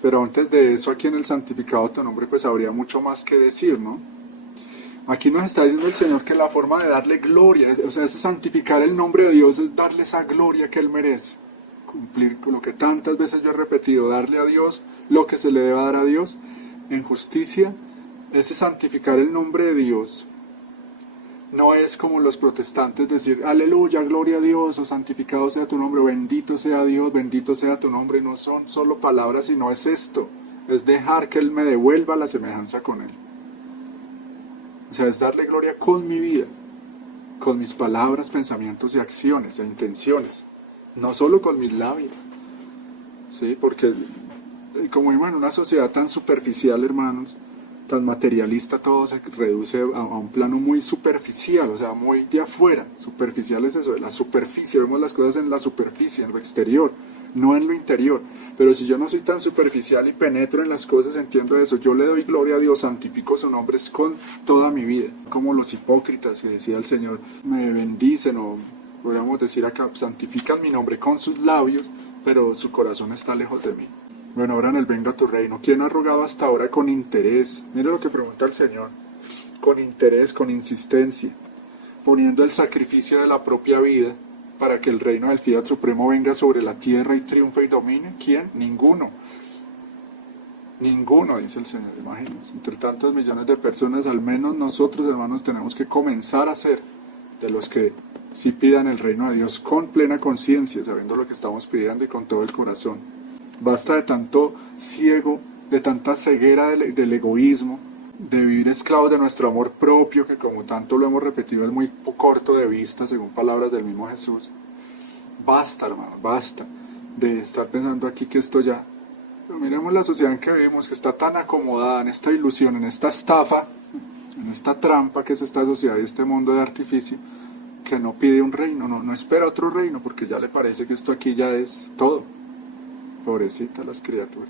Pero antes de eso, aquí en el santificado tu nombre, pues habría mucho más que decir, ¿no? Aquí nos está diciendo el Señor que la forma de darle gloria, o sea, es santificar el nombre de Dios, es darle esa gloria que Él merece. Cumplir con lo que tantas veces yo he repetido, darle a Dios lo que se le debe dar a Dios en justicia. Ese santificar el nombre de Dios no es como los protestantes decir aleluya, gloria a Dios, o santificado sea tu nombre, o bendito sea Dios, bendito sea tu nombre. No son solo palabras, sino es esto, es dejar que Él me devuelva la semejanza con Él. O sea, es darle gloria con mi vida, con mis palabras, pensamientos y acciones e intenciones, no solo con mis labios, ¿sí? Porque como vivimos en una sociedad tan superficial, hermanos, tan materialista, todo se reduce a un plano muy superficial, o sea, muy de afuera. Superficial es eso, de la superficie, vemos las cosas en la superficie, en lo exterior, no en lo interior. Pero si yo no soy tan superficial y penetro en las cosas, entiendo eso, yo le doy gloria a Dios, santifico su nombre con toda mi vida. Como los hipócritas que decía el Señor, me bendicen, o podríamos decir acá, santifican mi nombre con sus labios, pero su corazón está lejos de mí. Bueno, ahora en el venga tu reino. ¿Quién ha rogado hasta ahora con interés? Mire lo que pregunta el Señor. Con interés, con insistencia, poniendo el sacrificio de la propia vida para que el reino del Fiat Supremo venga sobre la tierra y triunfe y domine. ¿Quién? Ninguno. Ninguno, dice el Señor, imagínense. Entre tantos millones de personas, al menos nosotros, hermanos, tenemos que comenzar a ser de los que sí pidan el reino de Dios con plena conciencia, sabiendo lo que estamos pidiendo y con todo el corazón. Basta de tanto ciego, de tanta ceguera del egoísmo, de vivir esclavos de nuestro amor propio, que como tanto lo hemos repetido es muy corto de vista, según palabras del mismo Jesús. Basta, hermano, basta de estar pensando aquí que esto ya... Pero miremos la sociedad en que vivimos, que está tan acomodada en esta ilusión, en esta estafa, en esta trampa que es esta sociedad y este mundo de artificio, que no pide un reino, no espera otro reino, porque ya le parece que esto aquí ya es todo. Pobrecitas las criaturas,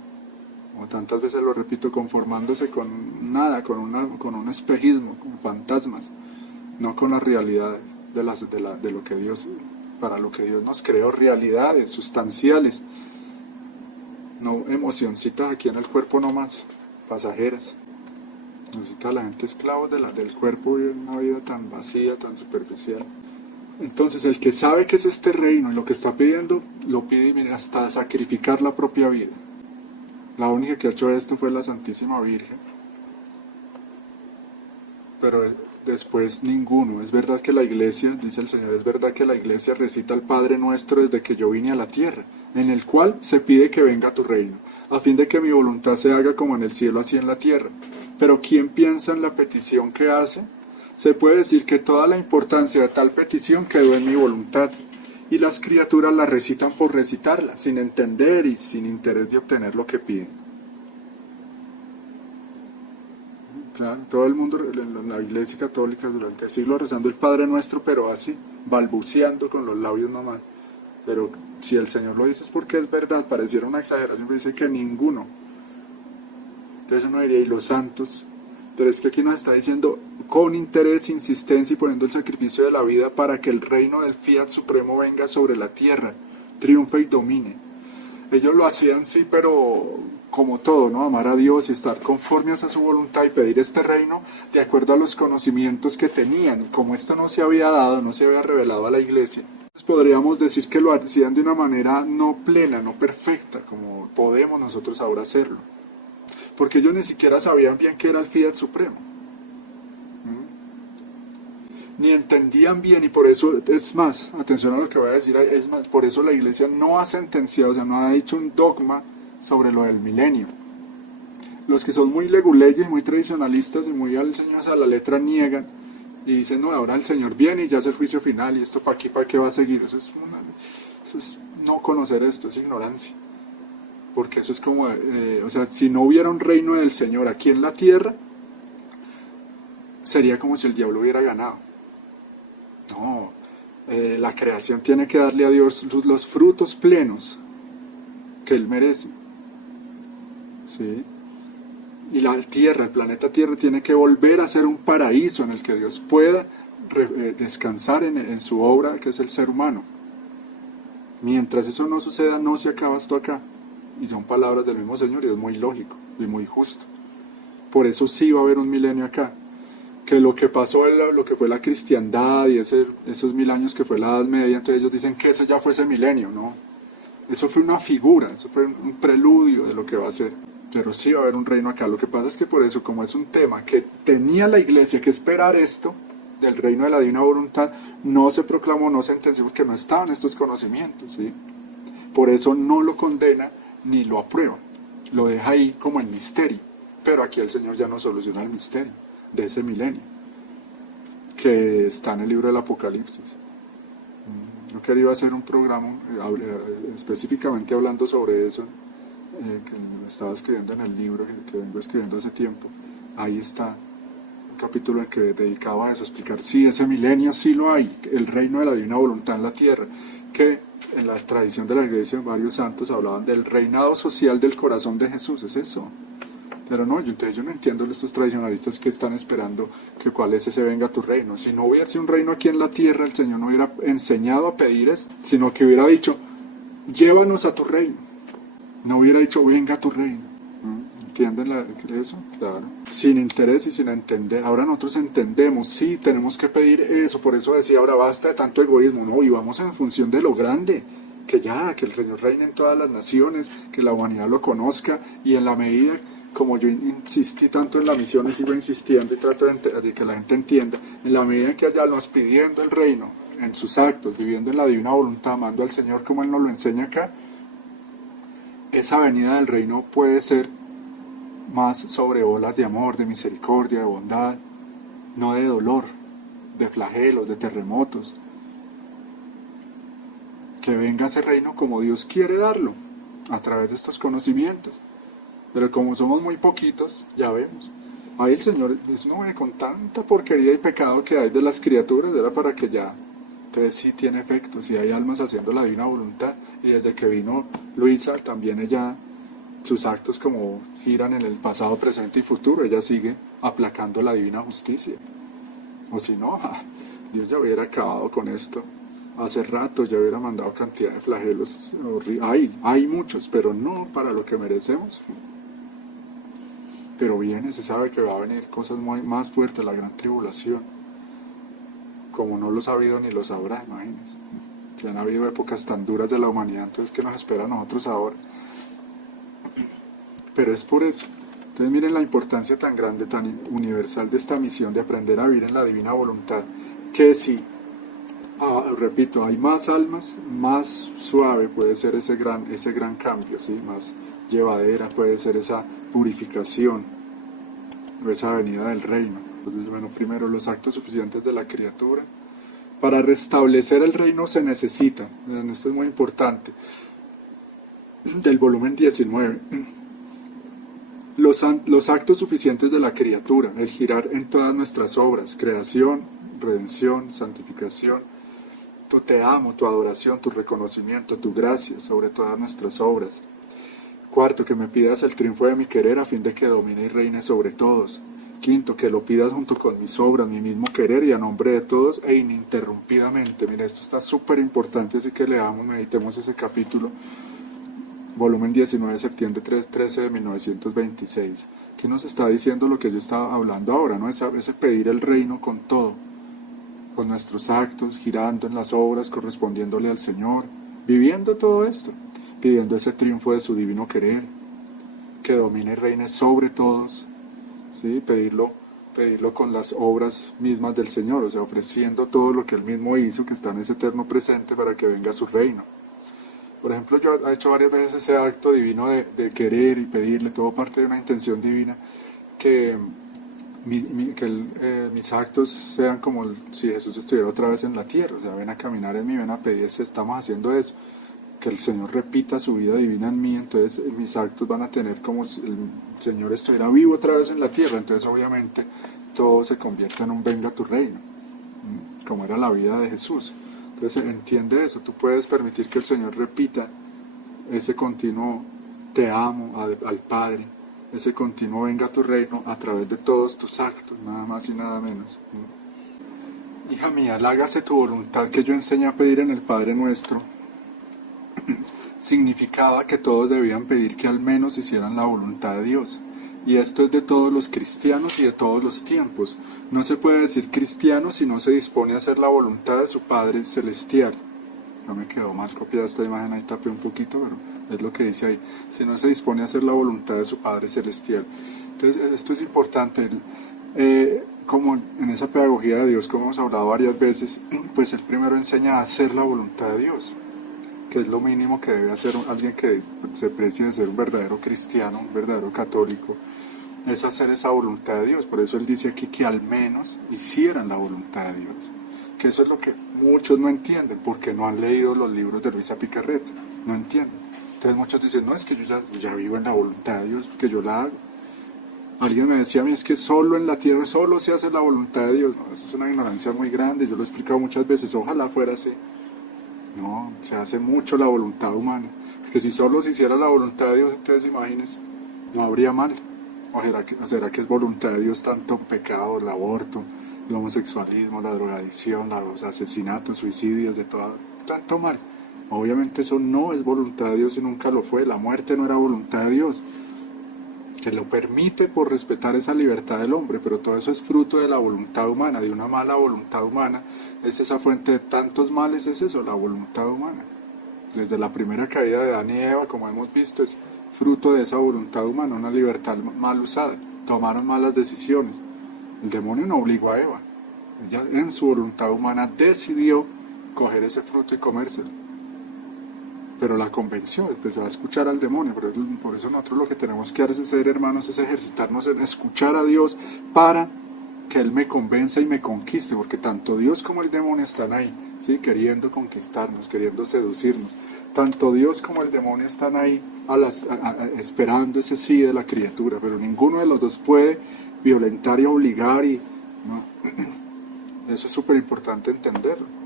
como tantas veces lo repito, conformándose con nada, con un espejismo, con fantasmas, no con la realidad de lo que Dios, para lo que Dios nos creó, realidades sustanciales, no emocioncitas aquí en el cuerpo nomás, pasajeras. Necesita la gente esclavos del cuerpo y una vida tan vacía, tan superficial. Entonces el que sabe que es este reino y lo que está pidiendo, lo pide hasta sacrificar la propia vida. La única que ha hecho esto fue la Santísima Virgen. Pero después ninguno. Es verdad que la Iglesia, dice el Señor, es verdad que la Iglesia recita el Padre Nuestro desde que yo vine a la tierra, en el cual se pide que venga tu reino, a fin de que mi voluntad se haga como en el cielo así en la tierra. Pero ¿quién piensa en la petición que hace? Se puede decir que toda la importancia de tal petición quedó en mi voluntad, y las criaturas la recitan por recitarla, sin entender y sin interés de obtener lo que piden. Claro, todo el mundo, la Iglesia Católica durante siglos rezando el Padre Nuestro, pero así, balbuceando con los labios nomás. Pero si el Señor lo dice es porque es verdad, pareciera una exageración, pero dice que ninguno. Entonces uno diría, ¿y los santos? Pero es que aquí nos está diciendo con interés, insistencia y poniendo el sacrificio de la vida para que el reino del Fiat Supremo venga sobre la tierra, triunfe y domine. Ellos lo hacían sí, pero como todo, ¿no? Amar a Dios y estar conformes a su voluntad y pedir este reino de acuerdo a los conocimientos que tenían. Y como esto no se había dado, no se había revelado a la Iglesia, pues podríamos decir que lo hacían de una manera no plena, no perfecta, como podemos nosotros ahora hacerlo. Porque ellos ni siquiera sabían bien qué era el Fiat Supremo. Ni entendían bien, y por eso, es más, atención a lo que voy a decir, es más, por eso la Iglesia no ha sentenciado, o sea, no ha dicho un dogma sobre lo del milenio. Los que son muy leguleyes, muy tradicionalistas y muy enseñados a la letra niegan y dicen, no, ahora el Señor viene y ya es el juicio final y esto para aquí, para qué va a seguir. Eso es no conocer esto, es ignorancia. Porque eso es como, o sea, si no hubiera un reino del Señor aquí en la tierra, sería como si el diablo hubiera ganado. No, la creación tiene que darle a Dios los frutos plenos que Él merece. ¿Sí? Y la tierra, el planeta Tierra, tiene que volver a ser un paraíso en el que Dios pueda descansar en su obra, que es el ser humano. Mientras eso no suceda, no se acaba esto acá. Y son palabras del mismo Señor y es muy lógico y muy justo. Por eso sí va a haber un milenio acá. Que lo que pasó, lo que fue la cristiandad y esos 1000 años que fue la Edad Media, entonces ellos dicen que ese ya fue ese milenio, ¿no? Eso fue una figura, eso fue un preludio de lo que va a ser. Pero sí va a haber un reino acá. Lo que pasa es que por eso, como es un tema que tenía la Iglesia que esperar esto, del reino de la divina voluntad, no se proclamó, no se sentenció porque no estaban estos conocimientos, ¿sí? Por eso no lo condena ni lo aprueba, lo deja ahí como en misterio. Pero aquí el Señor ya nos soluciona el misterio de ese milenio que está en el libro del Apocalipsis. Yo quería hacer un programa específicamente hablando sobre eso, que lo estaba escribiendo en el libro que vengo escribiendo hace tiempo, Ahí está un capítulo en que dedicaba a eso, explicar, sí, ese milenio sí lo hay, el reino de la divina voluntad en la tierra, que en la tradición de la iglesia varios santos hablaban del reinado social del corazón de Jesús, es eso. Pero no, entonces yo no entiendo estos tradicionalistas que están esperando que cuál es ese venga tu reino. Si no hubiese un reino aquí en la tierra, el Señor no hubiera enseñado a pedir eso, sino que hubiera dicho, llévanos a tu reino. No hubiera dicho, venga tu reino. ¿Entienden eso? Claro. Sin interés y sin entender. Ahora nosotros entendemos, sí, tenemos que pedir eso. Por eso decía, ahora basta de tanto egoísmo, ¿no? Y vamos en función de lo grande. Que el Señor reine en todas las naciones, que la humanidad lo conozca, y en la medida, como yo insistí tanto en la misión y sigo insistiendo y trato de que la gente entienda, en la medida en que vayamos pidiendo el reino en sus actos, viviendo en la divina voluntad, amando al Señor como Él nos lo enseña acá, esa venida del reino puede ser más sobre olas de amor, de misericordia, de bondad, no de dolor, de flagelos, de terremotos. Que venga ese reino como Dios quiere darlo, a través de estos conocimientos. Pero como somos muy poquitos, ya vemos. Ahí el Señor no ve con tanta porquería y pecado que hay de las criaturas, era para que ya. Entonces sí tiene efecto, sí hay almas haciendo la divina voluntad. Y desde que vino Luisa, también ella, sus actos como giran en el pasado, presente y futuro, ella sigue aplacando la divina justicia. O si no, Dios ya hubiera acabado con esto. Hace rato ya hubiera mandado cantidad de flagelos. Hay muchos, pero no para lo que merecemos. Pero viene, se sabe que va a venir cosas más fuertes, la gran tribulación. Como no lo ha habido ni lo sabrá, imagínense. Que han habido épocas tan duras de la humanidad, entonces ¿qué nos espera a nosotros ahora? Pero es por eso. Entonces miren la importancia tan grande, tan universal de esta misión de aprender a vivir en la divina voluntad, que si, repito, hay más almas, más suave puede ser ese gran cambio, ¿sí? Más llevadera puede ser esa purificación, o esa venida del reino. Entonces, bueno, primero los actos suficientes de la criatura. Para restablecer el reino se necesita, esto es muy importante, del volumen 19, los actos suficientes de la criatura, el girar en todas nuestras obras, creación, redención, santificación, tu te amo, tu adoración, tu reconocimiento, tu gracia sobre todas nuestras obras. Cuarto, que me pidas el triunfo de mi querer a fin de que domine y reine sobre todos. Quinto, que lo pidas junto con mis obras, mi mismo querer y a nombre de todos e ininterrumpidamente. Mira, esto está súper importante, así que leamos, meditemos ese capítulo, volumen 19, septiembre 13 de 1926. ¿Qué nos está diciendo lo que yo estaba hablando ahora, ¿no? Ese pedir el reino con todo, con nuestros actos, girando en las obras, correspondiéndole al Señor, viviendo todo esto, pidiendo ese triunfo de su divino querer, que domine y reine sobre todos. ¿Sí? Pedirlo con las obras mismas del Señor, o sea, ofreciendo todo lo que Él mismo hizo, que está en ese eterno presente para que venga su reino. Por ejemplo, yo he hecho varias veces ese acto divino de querer y pedirle, todo parte de una intención divina, que mis actos sean como si Jesús estuviera otra vez en la tierra, o sea, ven a caminar en mí, ven a pedirse, estamos haciendo eso. Que el Señor repita su vida divina en mí, entonces mis actos van a tener como si el Señor estuviera vivo otra vez en la tierra, entonces obviamente todo se convierte en un venga tu reino, como era la vida de Jesús. Entonces entiende eso, tú puedes permitir que el Señor repita ese continuo te amo al Padre, ese continuo venga tu reino a través de todos tus actos, nada más y nada menos. Hija mía, hágase tu voluntad que yo enseñé a pedir en el Padre Nuestro. Significaba que todos debían pedir que al menos hicieran la voluntad de Dios. Y esto es de todos los cristianos y de todos los tiempos. No se puede decir cristiano si no se dispone a hacer la voluntad de su Padre Celestial. No me quedó mal copiada esta imagen, ahí tapé un poquito, pero es lo que dice ahí. Si no se dispone a hacer la voluntad de su Padre Celestial. Entonces esto es importante. Como en esa pedagogía de Dios, como hemos hablado varias veces, pues Él primero enseña a hacer la voluntad de Dios, que es lo mínimo que debe hacer alguien que se precie de ser un verdadero cristiano, un verdadero católico, es hacer esa voluntad de Dios. Por eso Él dice aquí que al menos hicieran la voluntad de Dios, que eso es lo que muchos no entienden, porque no han leído los libros de Luisa Picarreta, no entienden. Entonces muchos dicen, no, es que yo ya vivo en la voluntad de Dios, que yo la hago. Alguien me decía a mí, es que solo en la tierra, solo se hace la voluntad de Dios. No, eso es una ignorancia muy grande, yo lo he explicado muchas veces, ojalá fuera así. No, se hace mucho la voluntad humana. Porque si solo se hiciera la voluntad de Dios, entonces imagínense, no habría mal. O será que es voluntad de Dios tanto pecado, el aborto, el homosexualismo, la drogadicción, los asesinatos, suicidios, de todo, tanto mal? Obviamente eso no es voluntad de Dios y nunca lo fue. La muerte no era voluntad de Dios. Se lo permite por respetar esa libertad del hombre, pero todo eso es fruto de la voluntad humana, de una mala voluntad humana. Es esa fuente de tantos males, es eso, la voluntad humana. Desde la primera caída de Adán y Eva, como hemos visto, es fruto de esa voluntad humana, una libertad mal usada. Tomaron malas decisiones. El demonio no obligó a Eva. Ella en su voluntad humana decidió coger ese fruto y comérselo. Pero la convenció, empezó a escuchar al demonio. Por eso nosotros lo que tenemos que hacer, hermanos, es ejercitarnos en escuchar a Dios para que Él me convenza y me conquiste, porque tanto Dios como el demonio están ahí, ¿sí? Queriendo conquistarnos, queriendo seducirnos. Tanto Dios como el demonio están ahí esperando ese sí de la criatura, pero ninguno de los dos puede violentar y obligar. ¿No? Eso es súper importante entenderlo.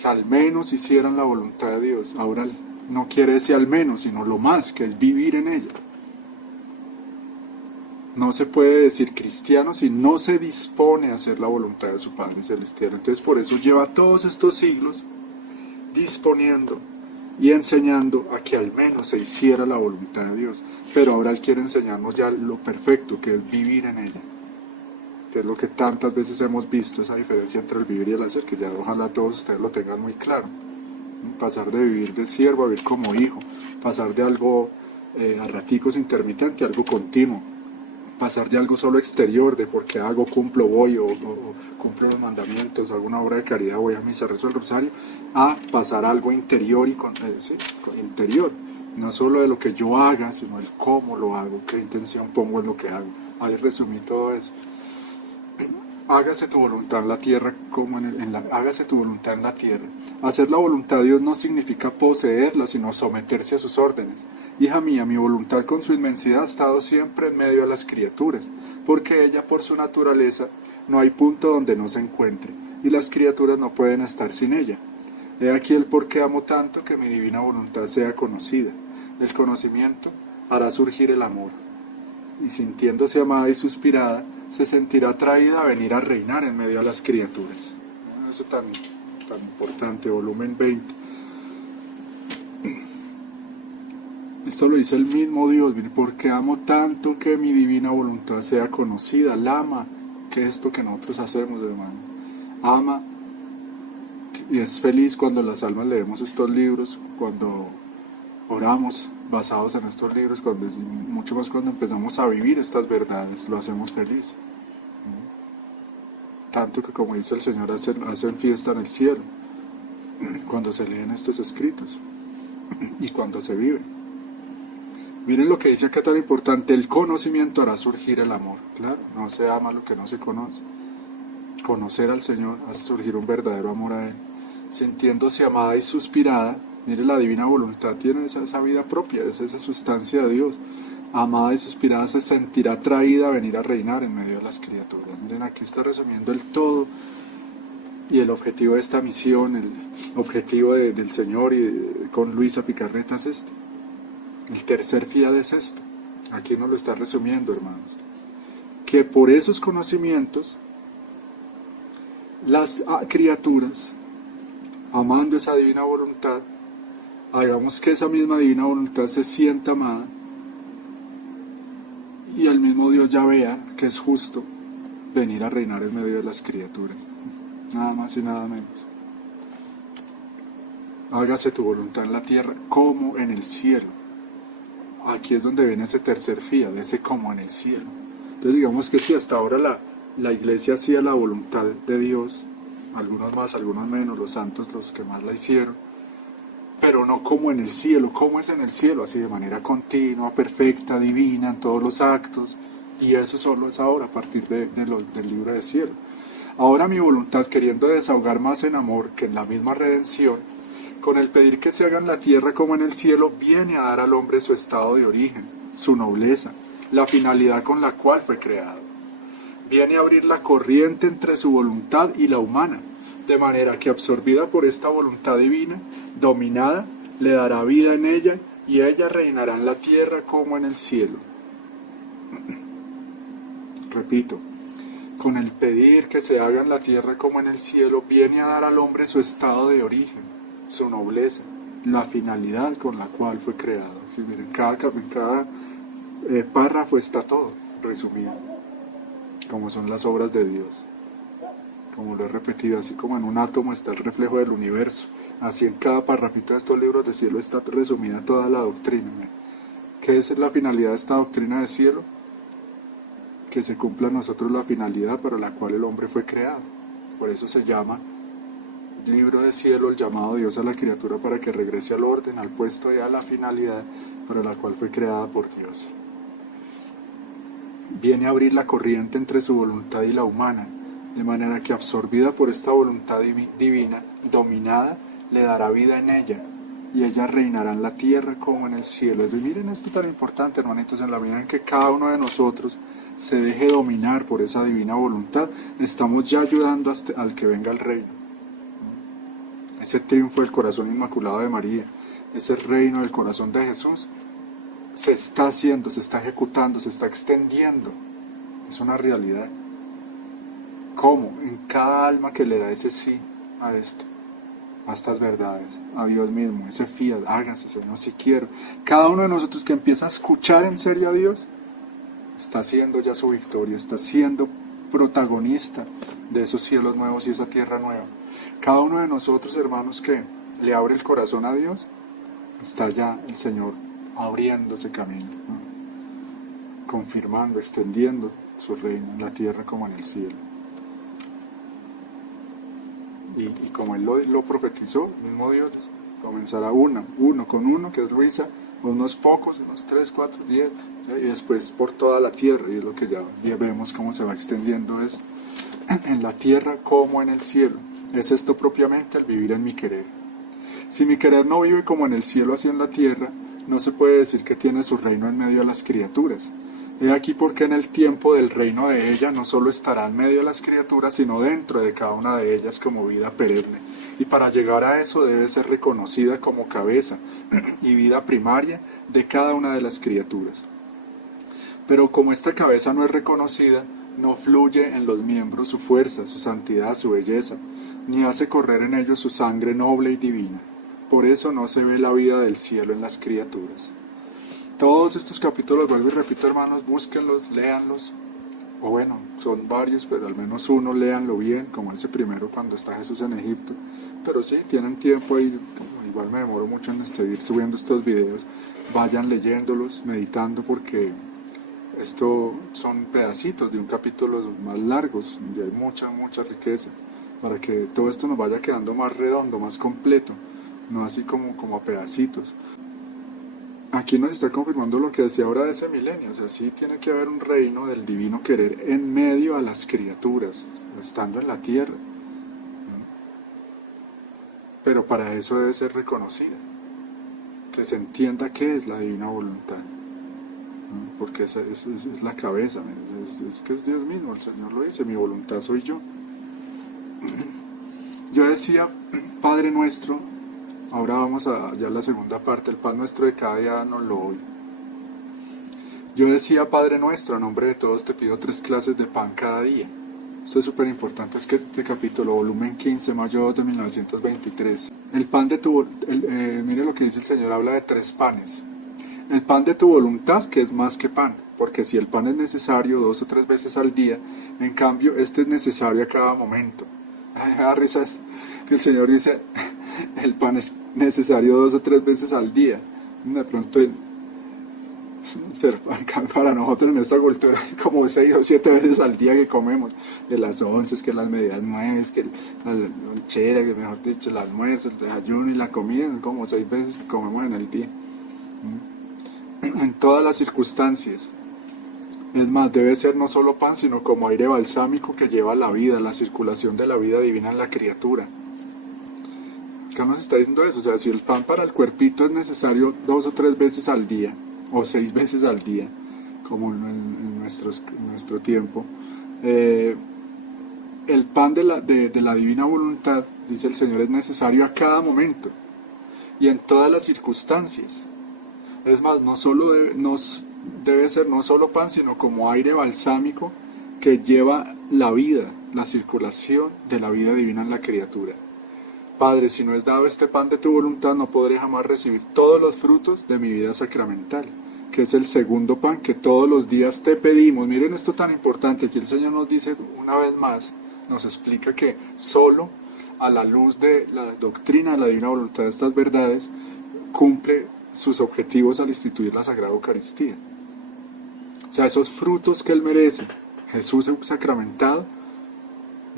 Que al menos hicieran la voluntad de Dios. Ahora no quiere decir al menos, sino lo más, que es vivir en ella. No se puede decir cristiano si no se dispone a hacer la voluntad de su Padre Celestial. Entonces por eso lleva todos estos siglos disponiendo y enseñando a que al menos se hiciera la voluntad de Dios. Pero ahora Él quiere enseñarnos ya lo perfecto, que es vivir en ella. Que es lo que tantas veces hemos visto, esa diferencia entre el vivir y el hacer, que ya ojalá todos ustedes lo tengan muy claro. Pasar de vivir de siervo a vivir como hijo, pasar de algo a raticos intermitente a algo continuo, pasar de algo solo exterior, de porque hago, cumplo, voy, o cumplo los mandamientos, hago una obra de caridad, voy a misa, rezo el rosario, a pasar a algo interior interior, no solo de lo que yo haga, sino el cómo lo hago, qué intención pongo en lo que hago. Ahí resumí todo eso. Hágase tu voluntad en la tierra como hágase tu voluntad en la tierra. Hacer la voluntad de Dios no significa poseerla, sino someterse a sus órdenes. Hija mía, mi voluntad con su inmensidad ha estado siempre en medio de las criaturas, porque ella por su naturaleza no hay punto donde no se encuentre, y las criaturas no pueden estar sin ella. He aquí el por qué amo tanto que mi divina voluntad sea conocida. El conocimiento hará surgir el amor, y sintiéndose amada y suspirada, se sentirá atraída a venir a reinar en medio de las criaturas. Eso tan importante, volumen 20. Esto lo dice el mismo Dios, porque amo tanto que mi divina voluntad sea conocida. La ama, que es esto que nosotros hacemos, hermanos. Ama y es feliz cuando las almas leemos estos libros, cuando oramos basados en estos libros, mucho más cuando empezamos a vivir estas verdades, lo hacemos feliz. Tanto que, como dice el Señor, hacen fiesta en el cielo cuando se leen estos escritos y cuando se vive. Miren lo que dice acá tan importante: el conocimiento hará surgir el amor. Claro, no se ama lo que no se conoce. Conocer al Señor hace surgir un verdadero amor a Él. Sintiéndose amada y suspirada, mire, la divina voluntad tiene esa vida propia, es esa sustancia de Dios. Amada y suspirada, se sentirá atraída a venir a reinar en medio de las criaturas. Miren, aquí está resumiendo el todo y el objetivo de esta misión, el objetivo del Señor con Luisa Picarreta es este. El tercer fiat es esto. Aquí nos lo está resumiendo, hermanos. Que por esos conocimientos, las criaturas, amando esa divina voluntad, hagamos que esa misma divina voluntad se sienta amada y el mismo Dios ya vea que es justo venir a reinar en medio de las criaturas. Nada más y nada menos. Hágase tu voluntad en la tierra como en el cielo. Aquí es donde viene ese tercer fiat, ese como en el cielo. Entonces digamos que si hasta ahora la iglesia hacía la voluntad de Dios, algunos más, algunos menos, los santos los que más la hicieron, pero no como en el cielo. ¿Cómo es en el cielo? Así de manera continua, perfecta, divina, en todos los actos, y eso solo es ahora, a partir del libro de cielo. Ahora mi voluntad, queriendo desahogar más en amor que en la misma redención, con el pedir que se haga en la tierra como en el cielo, viene a dar al hombre su estado de origen, su nobleza, la finalidad con la cual fue creado. Viene a abrir la corriente entre su voluntad y la humana, de manera que absorbida por esta voluntad divina, dominada, le dará vida en ella y ella reinará en la tierra como en el cielo. Repito, con el pedir que se haga en la tierra como en el cielo, viene a dar al hombre su estado de origen, su nobleza, la finalidad con la cual fue creado. Sí, miren, cada párrafo está todo resumido, como son las obras de Dios. Como lo he repetido, así como en un átomo está el reflejo del universo, así en cada parrafito de estos libros de cielo está resumida toda la doctrina. ¿Qué es la finalidad de esta doctrina de cielo? Que se cumpla en nosotros la finalidad para la cual el hombre fue creado. Por eso se llama libro de cielo, el llamado de Dios a la criatura para que regrese al orden, al puesto y a la finalidad para la cual fue creada por Dios. Viene a abrir la corriente entre su voluntad y la humana, de manera que absorbida por esta voluntad divina, dominada, le dará vida en ella, y ella reinará en la tierra como en el cielo. Es decir, miren esto tan importante, hermanitos, en la medida en que cada uno de nosotros se deje dominar por esa divina voluntad, estamos ya ayudando al que venga el reino. Ese triunfo del corazón inmaculado de María, ese reino del corazón de Jesús, se está haciendo, se está ejecutando, se está extendiendo. Es una realidad. ¿Cómo? En cada alma que le da ese sí a esto, a estas verdades, a Dios mismo, ese fiat, hágase, Señor, si quiero. Cada uno de nosotros que empieza a escuchar en serio a Dios, está haciendo ya su victoria, está siendo protagonista de esos cielos nuevos y esa tierra nueva. Cada uno de nosotros, hermanos, que le abre el corazón a Dios, está ya el Señor abriendo ese camino, ¿no? Confirmando, extendiendo su reino en la tierra como en el cielo. Y como Él lo profetizó, el mismo Dios comenzará uno con uno, que es Luisa, unos pocos, unos 3, 4, 10, y después por toda la tierra, y es lo que ya vemos cómo se va extendiendo esto, en la tierra como en el cielo. Es esto propiamente el vivir en mi querer. Si mi querer no vive como en el cielo así en la tierra, no se puede decir que tiene su reino en medio de las criaturas. He aquí porque en el tiempo del reino de ella no solo estará en medio de las criaturas, sino dentro de cada una de ellas como vida perenne. Y para llegar a eso debe ser reconocida como cabeza y vida primaria de cada una de las criaturas. Pero como esta cabeza no es reconocida, no fluye en los miembros su fuerza, su santidad, su belleza, ni hace correr en ellos su sangre noble y divina. Por eso no se ve la vida del cielo en las criaturas. Todos estos capítulos, vuelvo y repito, hermanos, búsquenlos, léanlos, o bueno, son varios, pero al menos uno, léanlo bien, como ese primero cuando está Jesús en Egipto. Pero sí, tienen tiempo ahí, igual me demoro mucho en ir subiendo estos videos, vayan leyéndolos, meditando, porque esto son pedacitos de un capítulo más largos, donde hay mucha riqueza, para que todo esto nos vaya quedando más redondo, más completo, no así como a pedacitos. Aquí nos está confirmando lo que decía ahora de ese milenio, o sea, sí tiene que haber un reino del divino querer en medio a las criaturas, estando en la tierra. Pero para eso debe ser reconocida, que se entienda qué es la divina voluntad, porque esa es la cabeza, es que es Dios mismo, el Señor lo dice, mi voluntad soy yo. Yo decía, Padre nuestro, ahora vamos a ya la segunda parte, el pan nuestro de cada día nos lo hoy. Yo decía, Padre nuestro, a nombre de todos te pido 3 clases de pan cada día. Esto es súper importante, es que este capítulo, volumen 15, mayo 2 de 1923. El pan de mire lo que dice el Señor, habla de 3 panes. El pan de tu voluntad, que es más que pan, porque si el pan es necesario 2 o 3 veces al día, en cambio este es necesario a cada momento. Ay, me da risa esto, que el Señor dice, el pan es necesario 2 o 3 veces al día. De pronto, pero para nosotros en esta cultura, como 6 o 7 veces al día que comemos, de las 11, que las medias 9, que la lonchera, que mejor dicho, el almuerzo, el desayuno y la comida, como 6 veces que comemos en el día. En todas las circunstancias. Es más, debe ser no solo pan, sino como aire balsámico que lleva la vida, la circulación de la vida divina en la criatura. Acá nos está diciendo eso, o sea, si el pan para el cuerpito es necesario 2 o 3 veces al día, o 6 veces al día, como en nuestro tiempo. El pan de la divina voluntad, dice el Señor, es necesario a cada momento y en todas las circunstancias. Es más, no solo debe ser no solo pan, sino como aire balsámico que lleva la vida, la circulación de la vida divina en la criatura. Padre, si no es dado este pan de tu voluntad, no podré jamás recibir todos los frutos de mi vida sacramental, que es el segundo pan que todos los días te pedimos. Miren esto tan importante, si el Señor nos dice una vez más, nos explica que solo a la luz de la doctrina de la divina voluntad de estas verdades, cumple sus objetivos al instituir la Sagrada Eucaristía. O sea, esos frutos que Él merece, Jesús sacramentado,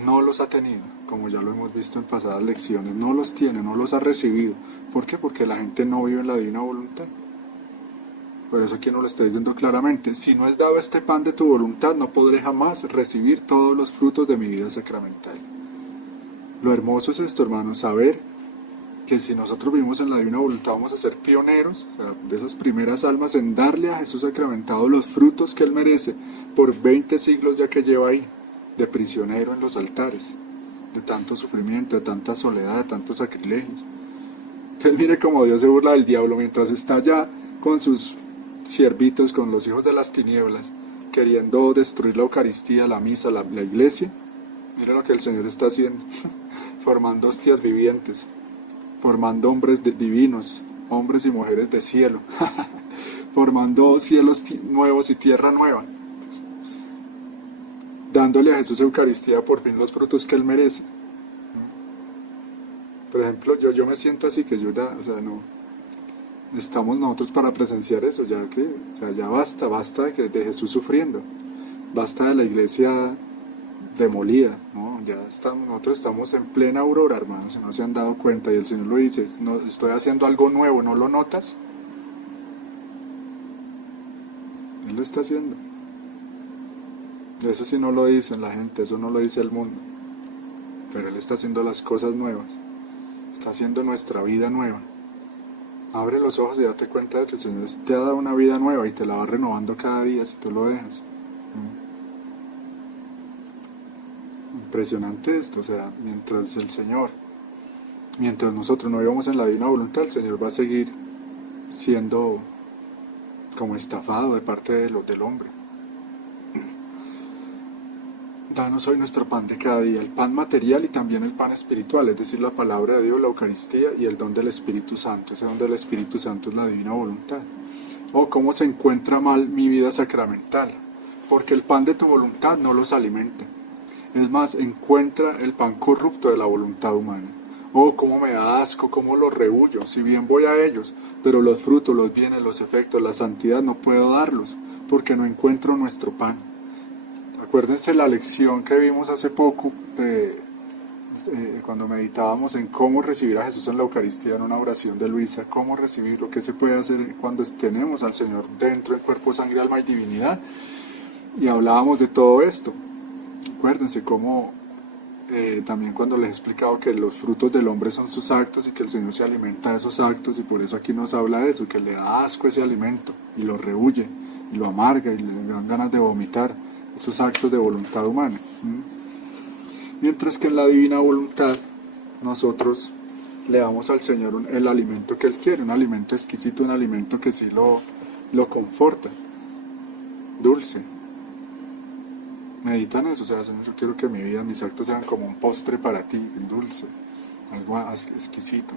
no los ha tenido, como ya lo hemos visto en pasadas lecciones, no los tiene, no los ha recibido. ¿Por qué? Porque la gente no vive en la divina voluntad. Por eso aquí nos lo está diciendo claramente, si no es dado este pan de tu voluntad, no podré jamás recibir todos los frutos de mi vida sacramental. Lo hermoso es esto, hermanos, saber que si nosotros vivimos en la divina voluntad vamos a ser pioneros, o sea, de esas primeras almas en darle a Jesús sacramentado los frutos que Él merece por 20 siglos ya que lleva ahí, de prisionero en los altares, de tanto sufrimiento, de tanta soledad, de tantos sacrilegios. Entonces mire cómo Dios se burla del diablo mientras está allá con sus siervitos, con los hijos de las tinieblas, queriendo destruir la Eucaristía, la misa, la iglesia. Mire lo que el Señor está haciendo, formando hostias vivientes, formando hombres divinos, hombres y mujeres de cielo, formando cielos nuevos y tierra nueva, dándole a Jesús Eucaristía por fin los frutos que Él merece. Por ejemplo, yo me siento así, que yo ya, o sea, no, estamos nosotros para presenciar eso, ya que, o sea, ya basta de Jesús sufriendo, basta de la iglesia demolida, ¿no? Nosotros estamos en plena aurora, hermanos, si no se han dado cuenta, y el Señor lo dice, no, estoy haciendo algo nuevo, ¿no lo notas? Él lo está haciendo. Eso sí no lo dice la gente, eso no lo dice el mundo, pero Él está haciendo las cosas nuevas, está haciendo nuestra vida nueva. Abre los ojos y date cuenta de que el Señor te ha dado una vida nueva y te la va renovando cada día si tú lo dejas. Impresionante esto, o sea, mientras nosotros no vivamos en la divina voluntad, el Señor va a seguir siendo como estafado de parte del hombre. Danos hoy nuestro pan de cada día, el pan material y también el pan espiritual, es decir, la palabra de Dios, la Eucaristía y el don del Espíritu Santo. Ese don del Espíritu Santo es la divina voluntad. ¿Cómo se encuentra mal mi vida sacramental? Porque el pan de tu voluntad no los alimenta. Es más, encuentra el pan corrupto de la voluntad humana. Cómo me da asco, cómo los rehuyo, si bien voy a ellos, pero los frutos, los bienes, los efectos, la santidad no puedo darlos, porque no encuentro nuestro pan. Acuérdense la lección que vimos hace poco, cuando meditábamos en cómo recibir a Jesús en la Eucaristía, en una oración de Luisa, cómo recibirlo, qué se puede hacer cuando tenemos al Señor dentro en cuerpo, sangre, alma y divinidad, y hablábamos de todo esto. Acuérdense cómo también cuando les he explicado que los frutos del hombre son sus actos y que el Señor se alimenta de esos actos, y por eso aquí nos habla de eso, que le da asco ese alimento y lo rehuye y lo amarga y le dan ganas de vomitar esos actos de voluntad humana. Mientras que en la divina voluntad nosotros le damos al Señor el alimento que Él quiere, un alimento exquisito, un alimento que sí lo conforta, dulce. Meditan eso, o sea, Señor, yo quiero que mi vida, mis actos sean como un postre para ti, dulce, algo exquisito.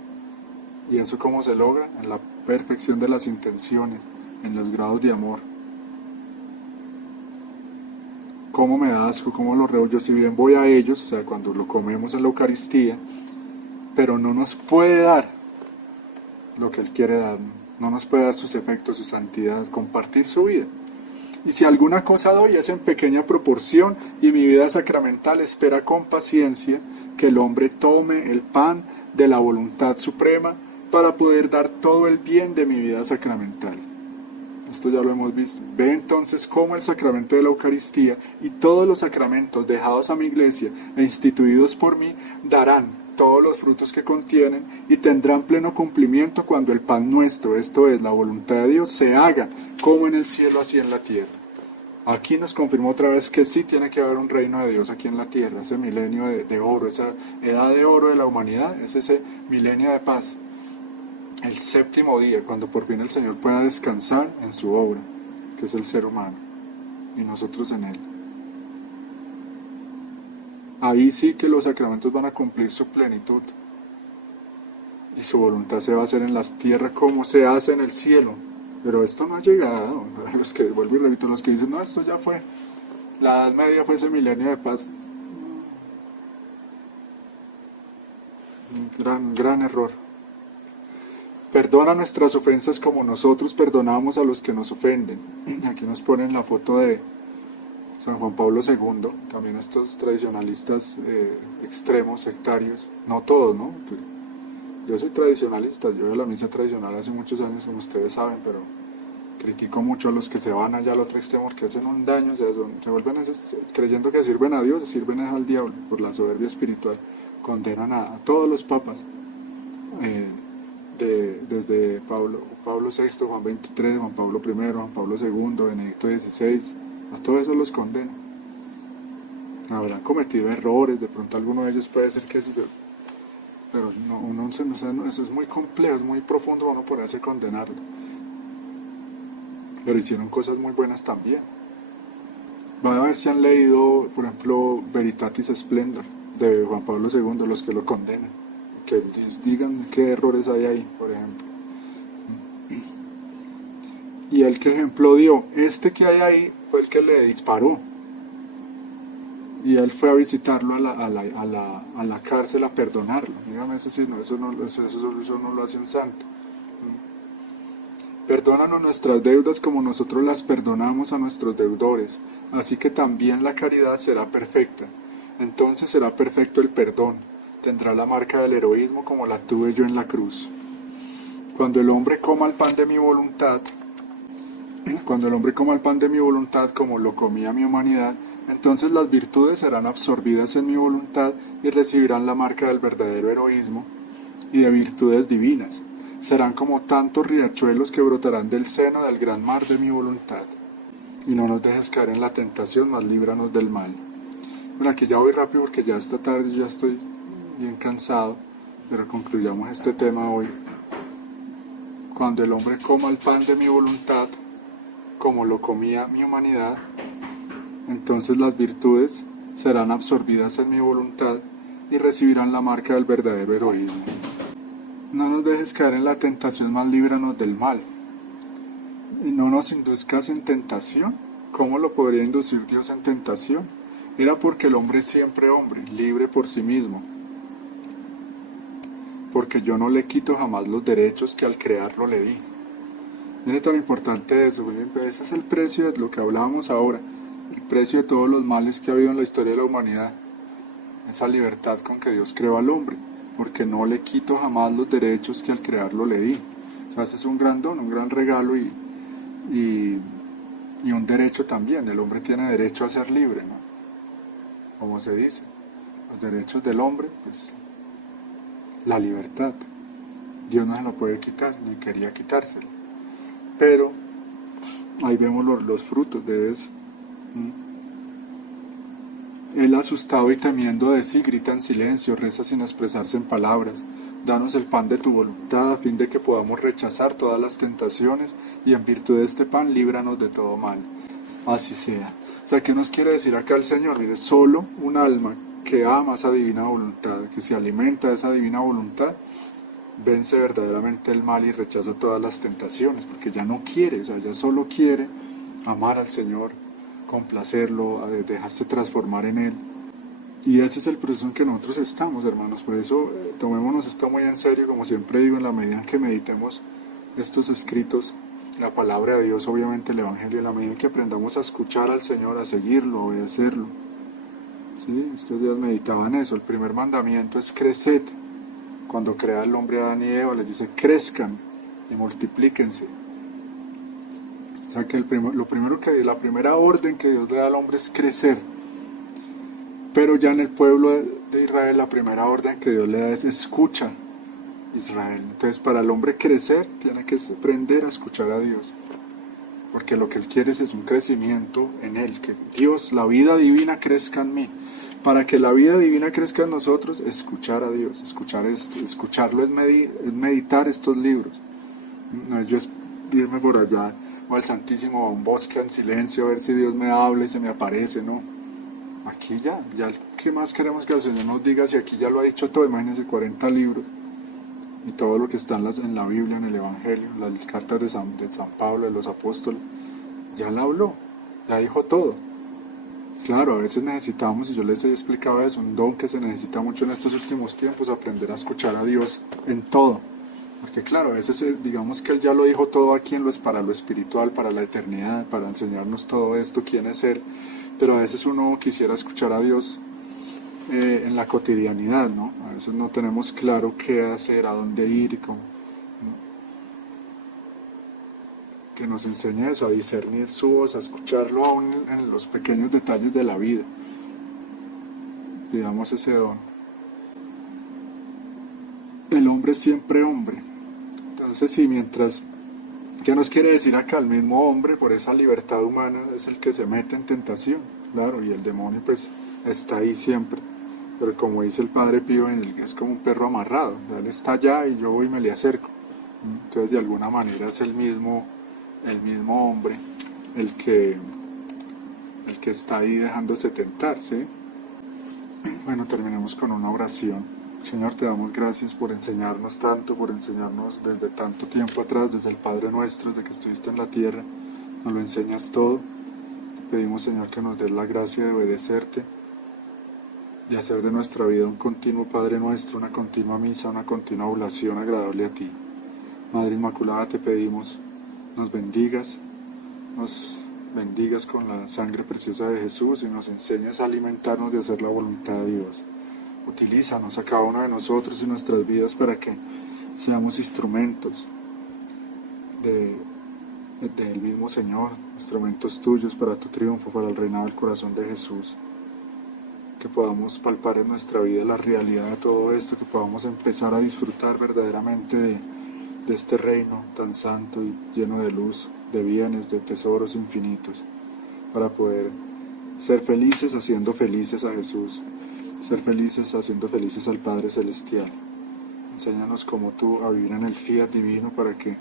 ¿Y eso cómo se logra? En la perfección de las intenciones, en los grados de amor. ¿Cómo me da asco? ¿Cómo lo rehuyo? Si bien voy a ellos, o sea, cuando lo comemos en la Eucaristía, pero no nos puede dar lo que Él quiere dar, no nos puede dar sus efectos, su santidad, compartir su vida. Y si alguna cosa doy es en pequeña proporción, y mi vida sacramental espera con paciencia que el hombre tome el pan de la voluntad suprema para poder dar todo el bien de mi vida sacramental. Esto ya lo hemos visto. Ve entonces cómo el sacramento de la Eucaristía y todos los sacramentos dejados a mi iglesia e instituidos por mí darán todos los frutos que contienen, y tendrán pleno cumplimiento cuando el pan nuestro, esto es, la voluntad de Dios, se haga, como en el cielo, así en la tierra. Aquí nos confirmó otra vez que sí tiene que haber un reino de Dios aquí en la tierra, ese milenio de oro, esa edad de oro de la humanidad, es ese milenio de paz. El séptimo día, cuando por fin el Señor pueda descansar en su obra, que es el ser humano, y nosotros en él. Ahí sí que los sacramentos van a cumplir su plenitud, y su voluntad se va a hacer en las tierras como se hace en el cielo. Pero esto no ha llegado. Los que, vuelvo y repito, los que dicen, no, esto ya fue, la Edad Media fue ese milenio de paz. Un gran error. Perdona nuestras ofensas como nosotros perdonamos a los que nos ofenden. Aquí nos ponen la foto de San Juan Pablo II, también estos tradicionalistas extremos, sectarios, no todos, ¿no? Yo soy tradicionalista, yo de la misa tradicional hace muchos años, como ustedes saben, pero critico mucho a los que se van allá al otro extremo, que hacen un daño, se vuelven creyendo que sirven a Dios, sirven al diablo, por la soberbia espiritual. Condenan a todos los papas, desde Pablo VI, Juan XXIII, Juan Pablo I, Juan Pablo II, Benedicto XVI, a todos esos los condenan. Habrán cometido errores, de pronto alguno de ellos puede ser que sí, pero no, eso es muy complejo, es muy profundo, uno ponerse a condenarlo. Pero hicieron cosas muy buenas también. Van a ver si han leído, por ejemplo, Veritatis Splendor, de Juan Pablo II, los que lo condenan. Que digan qué errores hay ahí, por ejemplo. Y el que ejemplo dio, este que hay ahí fue el que le disparó. Y él fue a visitarlo a la cárcel a perdonarlo. Dígame, eso no lo hace un santo. Perdónanos nuestras deudas como nosotros las perdonamos a nuestros deudores, así que también la caridad será perfecta. Entonces será perfecto el perdón, tendrá la marca del heroísmo como la tuve yo en la cruz. Cuando el hombre coma el pan de mi voluntad, como lo comía mi humanidad, entonces las virtudes serán absorbidas en mi voluntad y recibirán la marca del verdadero heroísmo y de virtudes divinas. Serán como tantos riachuelos que brotarán del seno del gran mar de mi voluntad. Y no nos dejes caer en la tentación, mas líbranos del mal. Bueno, aquí ya voy rápido porque ya esta tarde ya estoy bien cansado, pero concluyamos este tema hoy. Cuando el hombre coma el pan de mi voluntad, como lo comía mi humanidad, entonces las virtudes serán absorbidas en mi voluntad y recibirán la marca del verdadero heroísmo. No nos dejes caer en la tentación, mas líbranos del mal. Y no nos induzcas en tentación. ¿Cómo lo podría inducir Dios en tentación? Era porque el hombre es siempre hombre, libre por sí mismo. Porque yo no le quito jamás los derechos que al crearlo le di. Mire tan importante eso, ese es el precio de lo que hablábamos ahora, el precio de todos los males que ha habido en la historia de la humanidad, esa libertad con que Dios creó al hombre, porque no le quito jamás los derechos que al crearlo le di. O sea, ese es un gran don, un gran regalo y un derecho también. El hombre tiene derecho a ser libre, ¿no? Como se dice, los derechos del hombre, pues la libertad. Dios no se lo puede quitar, ni quería quitárselo. Pero ahí vemos los frutos de eso. Él, asustado y temiendo de sí, grita en silencio, reza sin expresarse en palabras. Danos el pan de tu voluntad, a fin de que podamos rechazar todas las tentaciones, y en virtud de este pan, líbranos de todo mal. Así sea. O sea, ¿qué nos quiere decir acá el Señor? Mire, solo un alma que ama esa divina voluntad, que se alimenta de esa divina voluntad, vence verdaderamente el mal y rechaza todas las tentaciones, porque ya no quiere, o sea, ya solo quiere amar al Señor, complacerlo, dejarse transformar en Él. Y ese es el proceso en que nosotros estamos, hermanos. Por eso tomémonos esto muy en serio, como siempre digo, en la medida en que meditemos estos escritos, la palabra de Dios, obviamente el Evangelio, en la medida en que aprendamos a escuchar al Señor, a seguirlo, a obedecerlo. ¿Sí? Estos días meditaban eso. El primer mandamiento es creced. Cuando crea el hombre a Adán y Eva, les dice crezcan y multiplíquense. O sea que la primera orden que Dios le da al hombre es crecer. Pero ya en el pueblo de Israel la primera orden que Dios le da es escucha, Israel. Entonces para el hombre crecer tiene que aprender a escuchar a Dios, porque lo que Él quiere es un crecimiento en Él, que Dios, la vida divina crezca en mí. Para que la vida divina crezca en nosotros, escuchar a Dios, escuchar esto, escucharlo es meditar estos libros. No es yo irme por allá o al Santísimo a un bosque en silencio a ver si Dios me habla y se me aparece, no. Aquí ya, ¿qué más queremos que el Señor nos diga si aquí ya lo ha dicho todo? Imagínense 40 libros y todo lo que está en la Biblia, en el Evangelio, las cartas de San Pablo, de los apóstoles, ya la habló, ya dijo todo. Claro, a veces necesitamos, y yo les he explicado eso, un don que se necesita mucho en estos últimos tiempos, aprender a escuchar a Dios en todo. Porque claro, a veces digamos que Él ya lo dijo todo aquí para lo espiritual, para la eternidad, para enseñarnos todo esto, quién es Él, pero a veces uno quisiera escuchar a Dios en la cotidianidad, ¿no? A veces no tenemos claro qué hacer, a dónde ir, y cómo, ¿no? Que nos enseñe eso, a discernir su voz, a escucharlo aún en los pequeños detalles de la vida. Pidamos ese don. El hombre es siempre hombre. Entonces, sí, mientras, ¿qué nos quiere decir acá? El mismo hombre, por esa libertad humana, es el que se mete en tentación, claro, y el demonio pues está ahí siempre, pero como dice el Padre Pío, es como un perro amarrado, él está allá y yo voy y me le acerco. Entonces, de alguna manera es el mismo hombre el que está ahí dejándose tentar, ¿sí? Bueno, terminemos con una oración. Señor, te damos gracias por enseñarnos tanto, por enseñarnos desde tanto tiempo atrás, desde el Padre Nuestro, desde que estuviste en la tierra, nos lo enseñas todo. Te pedimos, Señor, que nos des la gracia de obedecerte y hacer de nuestra vida un continuo Padre Nuestro, una continua misa, una continua oración agradable a ti. Madre Inmaculada, te pedimos, nos bendigas con la sangre preciosa de Jesús y nos enseñes a alimentarnos de hacer la voluntad de Dios. Utilízanos a cada uno de nosotros y nuestras vidas para que seamos instrumentos del mismo Señor, instrumentos tuyos para tu triunfo, para el reinado del corazón de Jesús. Que podamos palpar en nuestra vida la realidad de todo esto, que podamos empezar a disfrutar verdaderamente de este reino tan santo y lleno de luz, de bienes, de tesoros infinitos, para poder ser felices haciendo felices a Jesús, ser felices haciendo felices al Padre Celestial. Enséñanos como tú a vivir en el fiat divino para que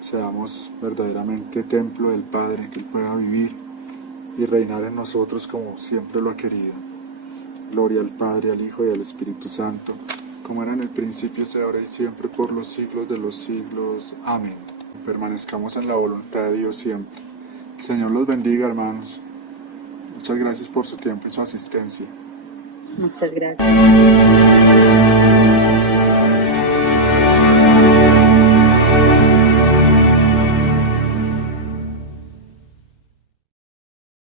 seamos verdaderamente templo del Padre, que Él pueda vivir y reinar en nosotros como siempre lo ha querido. Gloria al Padre, al Hijo y al Espíritu Santo, como era en el principio, sea ahora y siempre, por los siglos de los siglos. Amén. Permanezcamos en la voluntad de Dios siempre. El Señor los bendiga, hermanos. Muchas gracias por su tiempo y su asistencia. Muchas gracias.